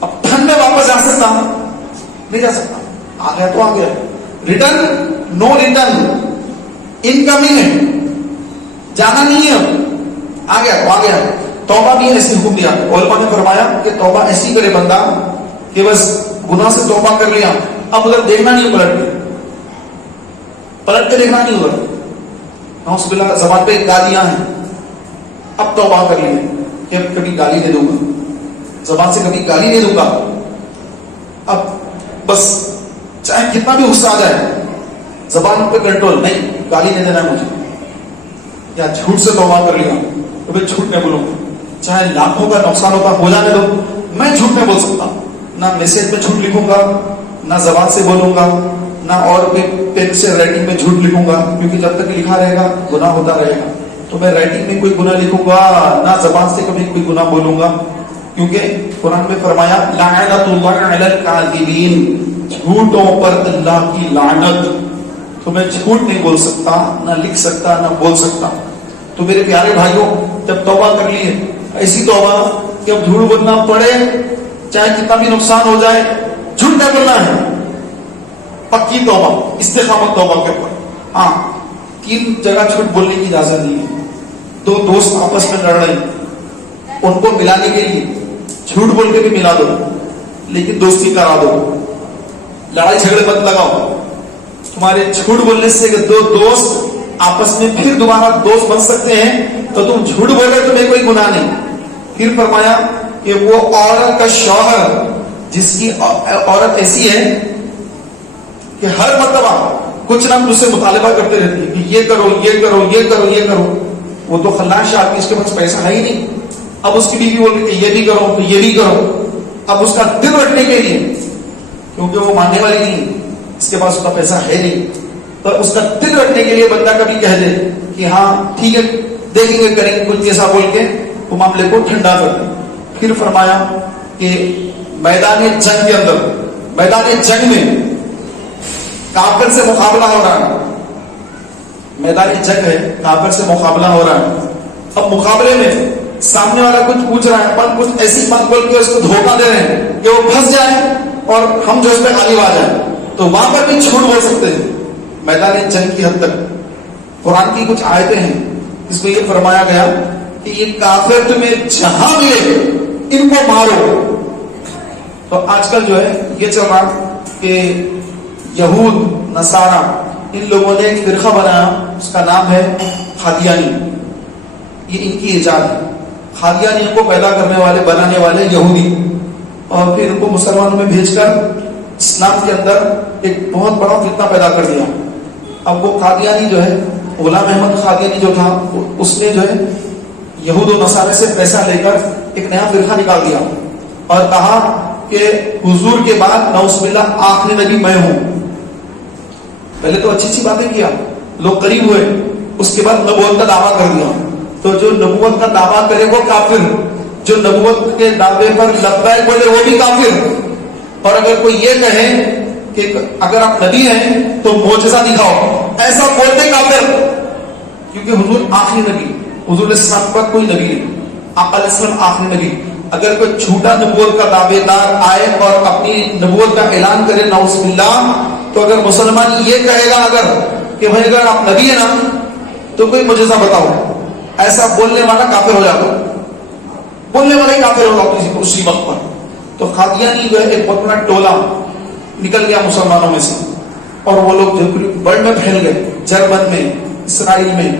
اب ٹھنڈ میں واپس جا سکتا نہیں جا سکتا، آ گیا تو آ گیا، ریٹرن نو ریٹرن، انکمنگ ہے، جانا نہیں ہے، آ گیا تو آ گیا۔ توبہ بھی ایسی حکم دیا، علماء نے فرمایا کہ توبہ ایسی کرے بندہ کہ بس گناہ سے توبہ کر لیا، اب ادھر دیکھنا نہیں، پلٹ کے دیکھنا نہیں ادھر، نعوذ باللہ زبان پہ گالیاں ہیں، اب توبہ کر لی کہ اب کبھی گالی نہیں دوں گا، زبان سے کبھی گالی نہیں دوں گا، اب بس چاہے کتنا بھی غصہ آ جائے زبان پہ کنٹرول نہیں، گالی نہیں دینا ہے مجھے، یا جھوٹ سے توبہ کر لیا تو میں جھوٹ نہیں بولوں، چاہے لاکھوں کا نقصان ہوتا ہو جانے دو، میں جھوٹ نہیں بول سکتا، نہ میسج میں جھوٹ لکھوں گا، نہ زبان سے بولوں گا، نہ اور پین سے رائٹنگ میں جھوٹ لکھوں گا، کیونکہ جب تک لکھا رہے گا گناہ ہوتا رہے گا، تو میں رائٹنگ میں کوئی گناہ لکھوں گا، نہ زبان سے کبھی کوئی گناہ بولوں گا، کیونکہ قرآن میں فرمایا لعنت اللہ علی الکاذبین، جھوٹوں پر اللہ کی لعنت، تو میں جھوٹ نہیں بول سکتا، نہ لکھ سکتا، نہ بول سکتا۔ تو میرے پیارے بھائیوں، جب توبہ کر لی ہے ایسی توبہ کہ اب جھوٹ بولنا پڑے چاہے کتنا بھی نقصان ہو جائے، جھوٹ نہ بولنا ہے، پکی توبہ، استقامت توبہ کے اوپر۔ ہاں 3 جگہ جھوٹ بولنے کی اجازت نہیں ہے، 2 دوست آپس میں لڑ رہے ہیں، ان کو ملانے کے لیے جھوٹ بول کے بھی ملا دو، لیکن دوستی کرا دو، لڑائی جھگڑے مت لگاؤ، تمہارے جھوٹ بولنے سے 2 دوست آپس میں پھر دوبارہ دوست بن سکتے ہیں، تو تم جھوٹ بولے تمہیں کوئی گناہ نہیں۔ پھر فرمایا کہ وہ عورت کا شوہر جس کی عورت ایسی ہے کہ ہر مرتبہ کچھ نہ کچھ سے مطالبہ کرتے رہتی ہے کہ یہ کرو یہ کرو یہ کرو یہ کرو، وہ تو خلاش آدمی، اس کے پاس پیسہ ہے ہی نہیں، اب اس کی بیوی بول رہی کہ یہ بھی کرو تو یہ بھی کرو، اب اس کا دل رکھنے کے لیے، کیونکہ وہ ماننے والی نہیں، اس کے پاس اس کا پیسہ ہے نہیں، تو اس کا دل رکھنے کے لیے بندہ کبھی کہہ دے کہ ہاں ٹھیک ہے دیکھیں گے کریں گے کچھ جیسا بول کے وہ معاملے کو ٹھنڈا کر دے۔ پھر فرمایا کہ میدان جنگ کے اندر، میدان جنگ میں کافر سے مقابلہ ہو رہا ہے، میدان جنگ ہے، کافر سے مقابلہ ہو رہا ہے، اب مقابلے میں سامنے والا کچھ پوچھ رہا ہے، پر کچھ ایسی بات بول کے اس کو دھوکہ دے رہے ہیں کہ وہ پھنس جائے اور ہم جو اس پہ غالب آ جائیں، تو وہاں پر بھی جھوٹ بول سکتے ہیں میدان جنگ کی حد تک۔ قرآن کی کچھ آیتیں ہیں اس میں یہ فرمایا گیا کہ یہ کافر تمہیں جہاں ملے ان کو مارو۔ تو آج کل جو ہے یہ چل رہا کہ یہود نصارہ ان لوگوں نے ایک فرقہ بنایا، اس کا نام ہے قادیانی، یہ ان کی ایجاد ہے، قادیانیوں کو پیدا کرنے والے بنانے والے یہودی، اور پھر ان کو مسلمانوں میں بھیج کر اسلام کے اندر ایک بہت بڑا فتنہ پیدا کر دیا۔ اب وہ قادیانی جو ہے، غلام احمد قادیانی جو تھا، اس نے جو ہے یہود و نصارے سے پیسہ لے کر ایک نیا فرقہ نکال دیا، اور کہا کہ حضور کے بعد نعوذ باللہ آخری نبی میں ہوں. پہلے تو اچھی باتیں کیا, لوگ قریب ہوئے, اس کے بعد نبوت کا دعویٰ کر دیا. تو جو نبوت کا دعویٰ کرے وہ کافر, جو نبوت کے دعوے پر لبیک بولے وہ بھی کافر. اور اگر کوئی یہ کہے کہ اگر آپ نبی ہیں تو معجزہ دکھاؤ, ایسا بولتے کافر. کیونکہ حضور آخری نبی, حضور علیہ السلام پر کوئی نبی نہیں, آقا علیہ السلام آخری نبی. اگر کوئی جھوٹا نبوت کا دعوے دار آئے اور اپنی نبوت کا اعلان کرے نعوذ باللہ, تو اگر مسلمان یہ کہے گا اگر کہ بھائی اگر آپ نبی ہیں نا تو کوئی معجزہ بتاؤ, ایسا بولنے والا کافر ہو جاتا, بولنے والا ہی کافر ہوگا اسی وقت پر. تو قادیانی جو ہے ایک بہت بڑا ٹولہ نکل گیا مسلمانوں میں سے, اور وہ لوگ ورلڈ میں پھیل گئے, جرمن میں, اسرائیل میں,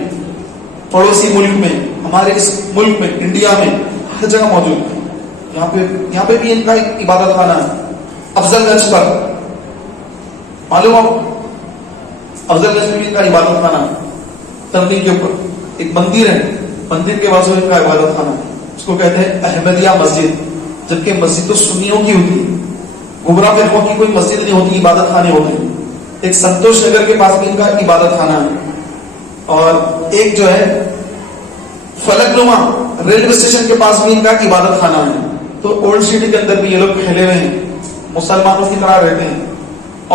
پڑوسی ملک میں, ہمارے اس ملک میں, انڈیا میں, ہر جگہ موجود ہے. یہاں پہ بھی ان کا ایک عبادت خانہ ہے افضل گنج پر, معلوم ہو افضل گنج میں بھی ان کا عبادت خانہ ہے. ترنی کے اوپر ایک مندر ہے, مندر کے بازو ان کا عبادت خانہ ہے, اس کو کہتے ہیں احمدیہ مسجد. جبکہ مسجد تو سنیوں کی ہوتی ہے, گمراہ فرقوں کی کوئی مسجد نہیں ہوتی, عبادت خانے ہوتے ہیں. ایک سنتوش نگر کے پاس بھی ان کا عبادت خانہ ہے, اور ایک جو ہے فلک نما ریلوے اسٹیشن کے پاس بھی ان کا عبادت خانہ ہے. تو اولڈ سٹی کے اندر بھی یہ لوگ پھیلے ہوئے ہیں, مسلمانوں کی طرح رہتے ہیں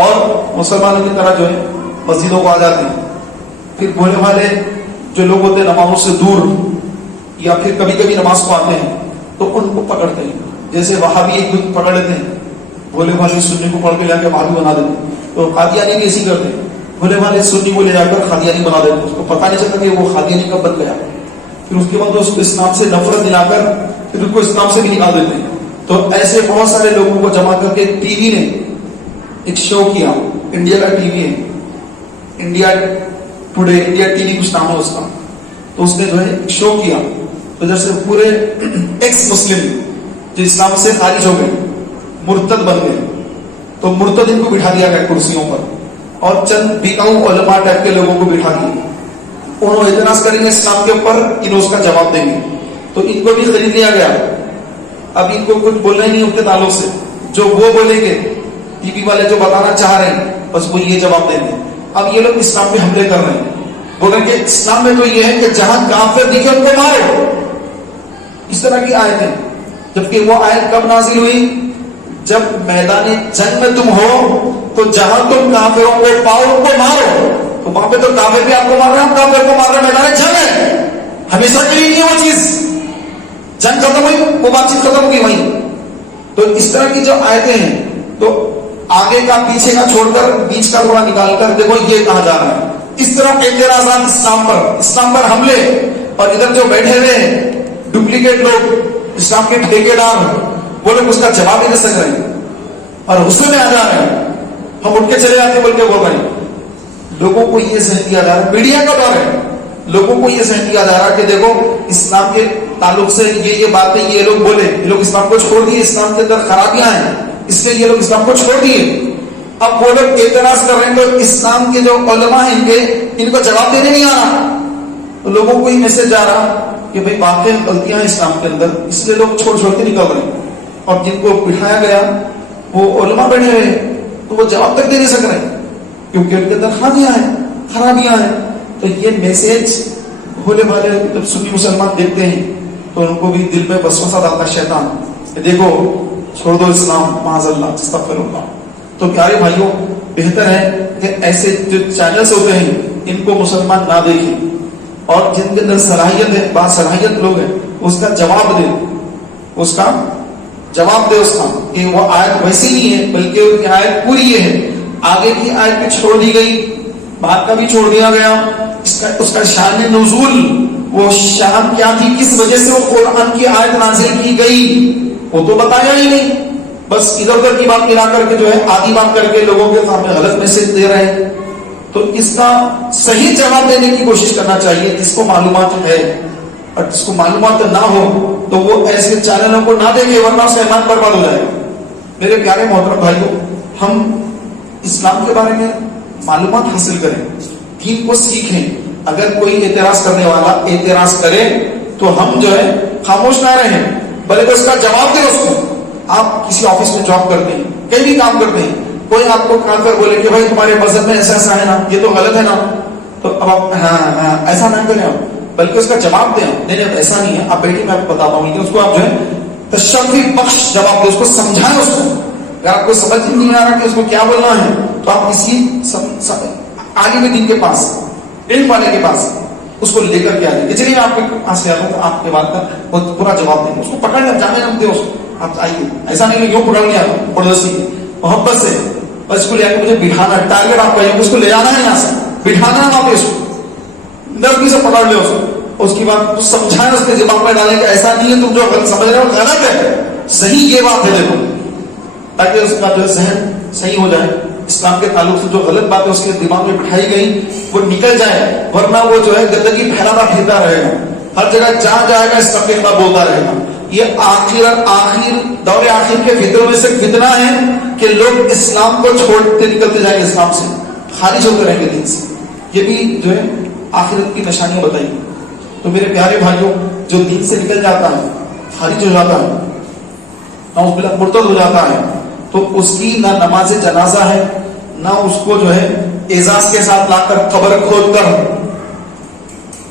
اور مسلمانوں کی طرح جو ہے مسجدوں کو آ جاتے ہیں. پھر بھولے والے جو لوگ ہوتے ہیں نمازوں سے دور, یا پھر کبھی کبھی نماز کو آتے ہیں تو ان کو پکڑتے ہیں. جیسے وہابی ایک دن پکڑ لیتے ہیں, بھولے والے سنی کو پکڑ کے لے کے وہابی بنا دیتے ہیں. تو قادیانی بھی ایسی کرتے ہیں, بھولے والے سنی کو لے جا کر قادیانی بنا دیتے ہیں. اس کو پتہ نہیں چلتا کہ وہ قادیانی کب بن گیا. پھر اس کے بعد اس کو اسلام سے نفرت دلا کر پھر اس کو اسلام سے بھی نکال دیتے ہیں. تو ایسے بہت سارے لوگوں کو جمع کر کے ٹی وی نے ایک شو کیا, انڈیا کا ٹی وی ہے, India today, India T V کچھ نام ہے اس کا. تو اس نے جو ہے ایک شو کیا, تو جیسے پورے ایکس مسلم جو اسلام سے خارج ہو گئے, مرتد بن گئے, تو مرتد ان کو بٹھا دیا گیا کرسیوں پر, اور چند بیکاؤ علماء ٹائپ کے لوگوں کو بٹھا دیا. انہوں اعتراض کریں گے اسلام کے اوپر, انہوں اس کا جواب دیں گے. تو ان کو بھی خرید لیا گیا. اب ان کو کچھ بولنا ہی نہیں ان کے تعلق سے, جو وہ بولیں گے ٹی وی والے جو بتانا چاہ رہے ہیں بس وہ یہ جواب دیں گے. اب یہ لوگ اسلام پہ حملے کر رہے ہیں, بول رہے ہیں کہ اسلام میں تو یہ ہے کہ جہاں کافر دکھے ان کو مارو. اس طرح کی آیتیں, جبکہ وہ آیت کب نازل ہوئی؟ جب میدان جنگ میں تم ہو تو جہاں تم کافروں کو پاؤ ان کو مارو. تو وہاں پہ تو کافر بھی آپ کو مار رہے ہیں, ہم کافر کو مار رہے ہیں. میدان جنگ ہے, ہمیشہ کے لیے نہیں ہے وہ چیز. جنگ ختم ہوئی, وہ بات چیت ختم ہوگی وہیں. تو اس طرح کی جو آیتیں ہیں, تو آگے کا پیچھے کا چھوڑ کر بیچ کا تھوڑا نکال کر دیکھو یہ کہا جا رہا ہے. اس طرح اعتراضات اسلام پر حملے, اور ادھر جو بیٹھے ہوئے ہیں ڈپلیکیٹ لوگ, اسلام کے ٹھیکیدار, وہ لوگ اس کا جواب نہیں دے سک رہے ہیں اور غصے میں آ جا رہے ہیں. ہم اٹھ کے چلے جاتے بول کے بول رہے ہیں. لوگوں کو یہ ذہن دیا جا رہا ہے, میڈیا کا دور ہے, لوگوں کو یہ ذہن دیا جا رہا ہے کہ دیکھو اسلام کے تعلق سے یہ باتیں یہ لوگ بولے, یہ لوگ اسلام کو چھوڑ دیے, اسلام کے اندر خرابیاں ہیں, اس لیے یہ لوگ اسلام کو چھوڑ دیے. اب وہ لوگ اعتراض کر رہے ہیں تو اسلام کے جو علماء ہیں ان کو جواب دینے نہیں آ رہا. تو لوگوں کو یہ میسج جا رہا کہ بھائی واقعی غلطیاں ہیں اسلام کے اندر, اس لیے لوگ چھوڑ کے نکل رہے ہیں. اور جن کو بٹھایا گیا وہ علماء بیٹھے ہوئے تو وہ جواب تک دے نہیں سک رہے کیونکہ ان کے اندر خرابیاں ہیں. تو یہ میسج بھولے والے جب سنی مسلمان دیکھتے ہیں تو ان کو بھی دل میں وسوسہ ڈالتا ہے شیطان کہ دیکھو چھوڑ دو اسلام, معاذ اللہ, استغفر اللہ. تو پیارے بھائیوں, بہتر ہے کہ ایسے جو چینلز ہوتے ہیں ان کو مسلمان نہ دیکھیں, اور جن کے اندر صلاحیت ہے, باصلاحیت لوگ ہیں, اس کا جواب دے, اس کا جواب دے, اس کا کہ وہ آیت ویسی نہیں ہے بلکہ آیت پوری یہ ہے. آگے کی آیت بھی چھوڑ دی گئی, بعد کا بھی چھوڑ دیا گیا. اس کا شان نزول, وہ شان کیا تھی, کس وجہ سے وہ قرآن کی آیت نازل کی گئی, وہ تو بتایا ہی نہیں. بس ادھر ادھر کی بات ملا کر کے جو ہے آدھی بات کر کے لوگوں کے سامنے غلط میسج دے رہے ہیں. تو اس کا صحیح جواب دینے کی کوشش کرنا چاہیے جس کو معلومات ہے, اور جس کو معلومات نہ ہو تو وہ ایسے چینلوں کو نہ دیکھے ورنہ اس کا ایمان برباد ہو جائے گا. میرے پیارے محترم بھائیوں, ہم اسلام کے بارے میں معلومات حاصل کریں, دین کو سیکھیں. اگر کوئی اعتراض کرنے والا اعتراض کرے تو ہم جو ہے خاموش نہ رہیں بلکہ اس کا جواب دیں. اس کو آپ کسی آفس میں جاب کرتے ہیں, کہیں بھی کام کرتے ہیں, کوئی آپ کو کھا کر بولے کہ بھائی تمہارے مذہب میں ایسا ایسا ہے نا, یہ تو غلط ہے نا, تو اب آپ ہاں ایسا نہ کریں آپ, بلکہ اس کا جواب دیں, نہیں ایسا نہیں ہے, آپ بیٹھے میں آپ کو بتاتا ہوں, لیکن اس کو آپ جو ہے تشفی بخش جواب دیں, اس کو سمجھائیں. اس کو اگر آپ کو سمجھ نہیں آ رہا کہ اس کو کیا بولنا ہے, تو آپ کسی عالم دین کے پاس, علم والے کے پاس اس کو لے کر کے آئیے کہ چلیے آپ کے پاس سے آتا ہوں, آپ کے بات کا بہت پورا جواب دیں. اس کو پکڑ لیں, جانے نہ دیں اس کو, آپ آئیے. ایسا نہیں کہ یوں پکڑ لیا پڑوسی محبت سے, اور اس کو لے آ کے مجھے بٹھانا, ٹارگیٹ آپ کا اس کو لے جانا ہے یہاں سے, بٹھانا ہے وہاں پہ, اس کو نرمی سے پکڑ لے, اس کی بات سمجھائیں, اس کے دماغ میں ڈالیں کہ ایسا نہیں ہے, تم جو غلط سمجھ رہے ہو غلط ہے, صحیح یہ بات ہے دیکھو, تاکہ اس کا جو ذہن صحیح ہو جائے. اسلام کے تعلق سے جو غلط بات ہے اس کے دماغ میں بٹھائی گئی وہ نکل جائے, ورنہ وہ جو ہے گندگی پھیلاتا پھرتا رہے گا, ہر جگہ جہاں جائے گا اسلام کے خلاف بولتا رہے گا. یہ آخر دور آخر کے فتنوں میں سے فتنہ ہے کہ لوگ اسلام کو چھوڑتے نکلتے جائیں گے, اسلام سے خارج ہوتے رہیں گے دین سے. یہ بھی جو ہے آخرت کی نشانیاں بتائی. تو میرے پیارے بھائیوں, جو دین سے نکل جاتا ہے, خارج ہو جاتا ہے, نہ اس بلا مرتد ہو جاتا ہے, تو اس کی نہ نماز جنازہ ہے, نہ اس کو جو ہے اعزاز کے ساتھ لا کر قبر کھود کر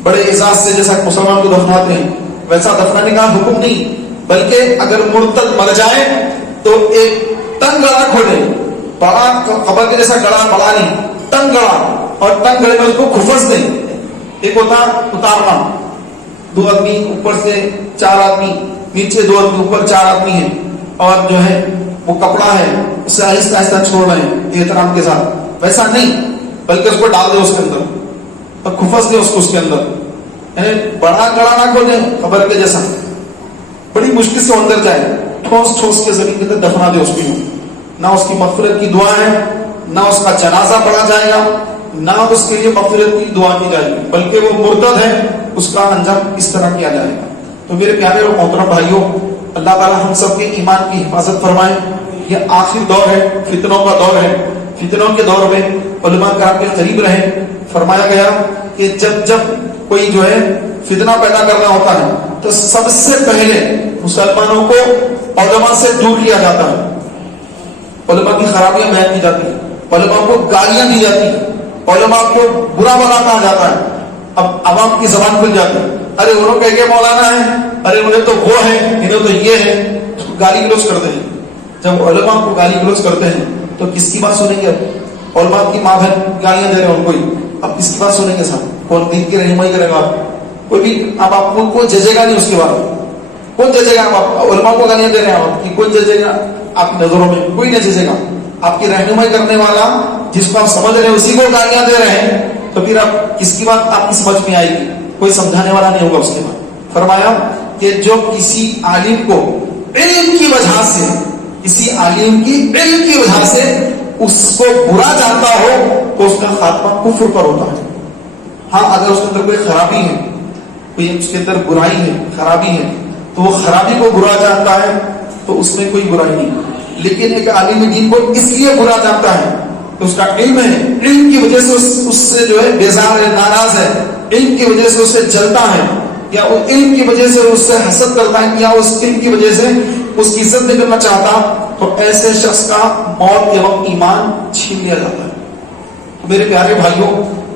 بڑے اعزاز سے جیسا مسلمان کو دفناتے ہیں ویسا دفنانے کا حکم نہیں, بلکہ اگر مرتد مر جائے تو ایک تنگ گڑا کھودے, بڑا قبر کے جیسا گڑا بڑا نہیں, تنگ گڑا, اور تنگ گڑے میں اس کو کھفس دیں. ایک ہوتا اتارنا, 2 آدمی اوپر سے 4 آدمی نیچے, 2 آدمی اوپر 4 آدمی ہیں, اور جو ہے وہ کپڑا ہے اسے آہستہ آہستہ چھوڑ رہے ہیں احترام کے ساتھ, ویسا نہیں, بلکہ اس کو ڈال دے اس کے اندر اور کھفس دے اس کے اندر. یعنی بڑا گڑا نہ کھودے قبر کے جیسا, بڑی مشکل سے اندر جائے, ٹھوس ٹھوس کے زمین کے اندر دفنا دے اس کو. نہ اس کی مغفرت کی دعا ہے, نہ اس کا جنازہ پڑھا جائے گا, نہ اس کے لیے مغفرت کی دعا کی جائے گی, بلکہ وہ مرتد ہے, اس کا انجام اس طرح کیا جائے گا. تو میرے پیارے اور محترم بھائیوں, اللہ تعالی ہم سب کے ایمان کی حفاظت فرمائے. یہ آخری دور ہے, فتنوں کا دور ہے. فتنوں کے دور میں علماء کرام کے قریب رہیں. فرمایا گیا کہ جب کوئی جو ہے فتنہ پیدا کرنا ہوتا ہے تو سب سے پہلے مسلمانوں کو علماء سے دور کیا جاتا ہے, علماء کی خرابیاں بیان کی جاتی ہیں, علماء کو گالیاں دی جاتی ہیں, علماء کو برا بھلا کہا جاتا ہے. اب عوام کی زبان کھل جاتی ہے, ارے انہوں کہ مولانا ہے, ارے انہیں تو وہ ہے, انہیں تو یہ ہے, گالی گلوچ کرتے ہیں. جب علماء کو گالی گلوچ کرتے ہیں تو کس کی بات سنیں گے؟ اب علماء کی ماں بہن گالیاں دے رہے ہیں ان کو ہی, اب کس کی بات سنیں گے صاحب؟ کون دین کی رہنمائی کرے گا؟ کوئی بھی. اب آپ کو ججے گا نہیں, اس کے بعد کون ججے گا؟ آپ علماء کو گالیاں دے رہے ہیں, آپ کی کون ججے گا؟ آپ کی نظروں میں کوئی نہیں ججے گا. آپ کی رہنمائی کرنے والا جس کو آپ سمجھ رہے ہیں اسی کو گالیاں دے رہے ہیں, تو پھر آپ کس کی بات آپ کی سمجھ میں آئے گی؟ کوئی سمجھانے والا نہیں ہوگا اس کے بعد. فرمایا کہ جو کسی عالم کو علم کی وجہ سے, کسی عالم کی علم کی وجہ سے اس کو برا جانتا ہو تو اس کا خاتمہ کفر پر ہوتا ہے. ہاں اگر اس کے اندر کوئی خرابی ہے, کوئی اس کے اندر برائی ہے, خرابی ہے, تو وہ خرابی کو برا جانتا ہے تو اس میں کوئی برائی نہیں. لیکن ایک عالم دین کو اس لیے برا جانتا ہے کہ اس کا علم ہے, علم کی وجہ سے اس سے جو ہے بیزار ہے, ناراض ہے, علم کی وجہ سے اس سے جلتا ہے, یا وہ علم کی وجہ سے اس سے حسد کرتا ہے, یا اس علم کی وجہ سے اس کی عزت نہیں کرنا چاہتا, تو ایسے شخص کا موت کے وقت ایمان چھین لیا جاتا ہے. تو میرے پیارے بھائیوں,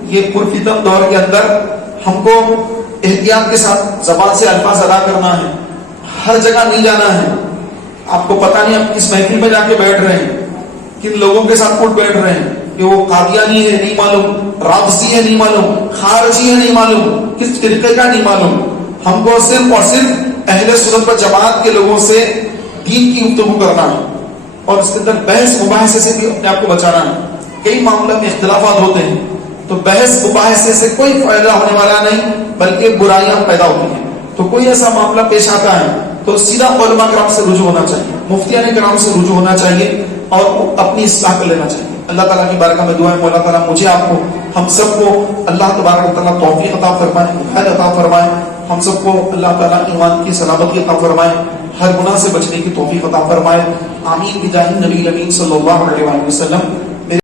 یہ پرفتن دور کے اندر ہم کو احتیاط کے ساتھ زبان سے الفاظ ادا کرنا ہے, ہر جگہ نہیں جانا ہے. آپ کو پتا نہیں آپ کس محفل میں جا کے بیٹھ رہے ہیں, کن لوگوں کے ساتھ اٹھ بیٹھ رہے ہیں, کہ وہ قادیانی ہے نہیں معلوم, رافضی ہے نہیں معلوم, خارجی ہے نہیں معلوم, کس فرقے کا نہیں معلوم. ہم کو صرف اور صرف اہل سنت و جماعت کے لوگوں سے دین کی گفتگو کرنا ہے, اور اس کے اندر بحث مباحثے سے بھی اپنے آپ کو بچانا ہے. کئی معاملات میں اختلافات ہوتے ہیں, تو بحث مباحثے سے کوئی فائدہ ہونے والا نہیں, بلکہ برائیاں پیدا ہوتی ہیں. تو کوئی ایسا معاملہ پیش آتا ہے تو سیدھا علماء کرام سے رجوع ہونا چاہیے, مفتیان کرام سے رجوع ہونا چاہیے, اور اپنی اصلاح کر لینا چاہیے. اللہ تعالیٰ کی بارگاہ میں دعا ہے, مولا تعالیٰ مجھے, آپ کو, ہم سب کو اللہ تبارک و تعالیٰ توفیق عطا فرمائے, خیر عطا فرمائے. ہم سب کو اللہ تعالیٰ ایمان کی سلامتی عطا فرمائے, ہر گناہ سے بچنے کی توفیق عطا فرمائے. آمین بجاہ نبی الامین صلی اللہ علیہ وسلم.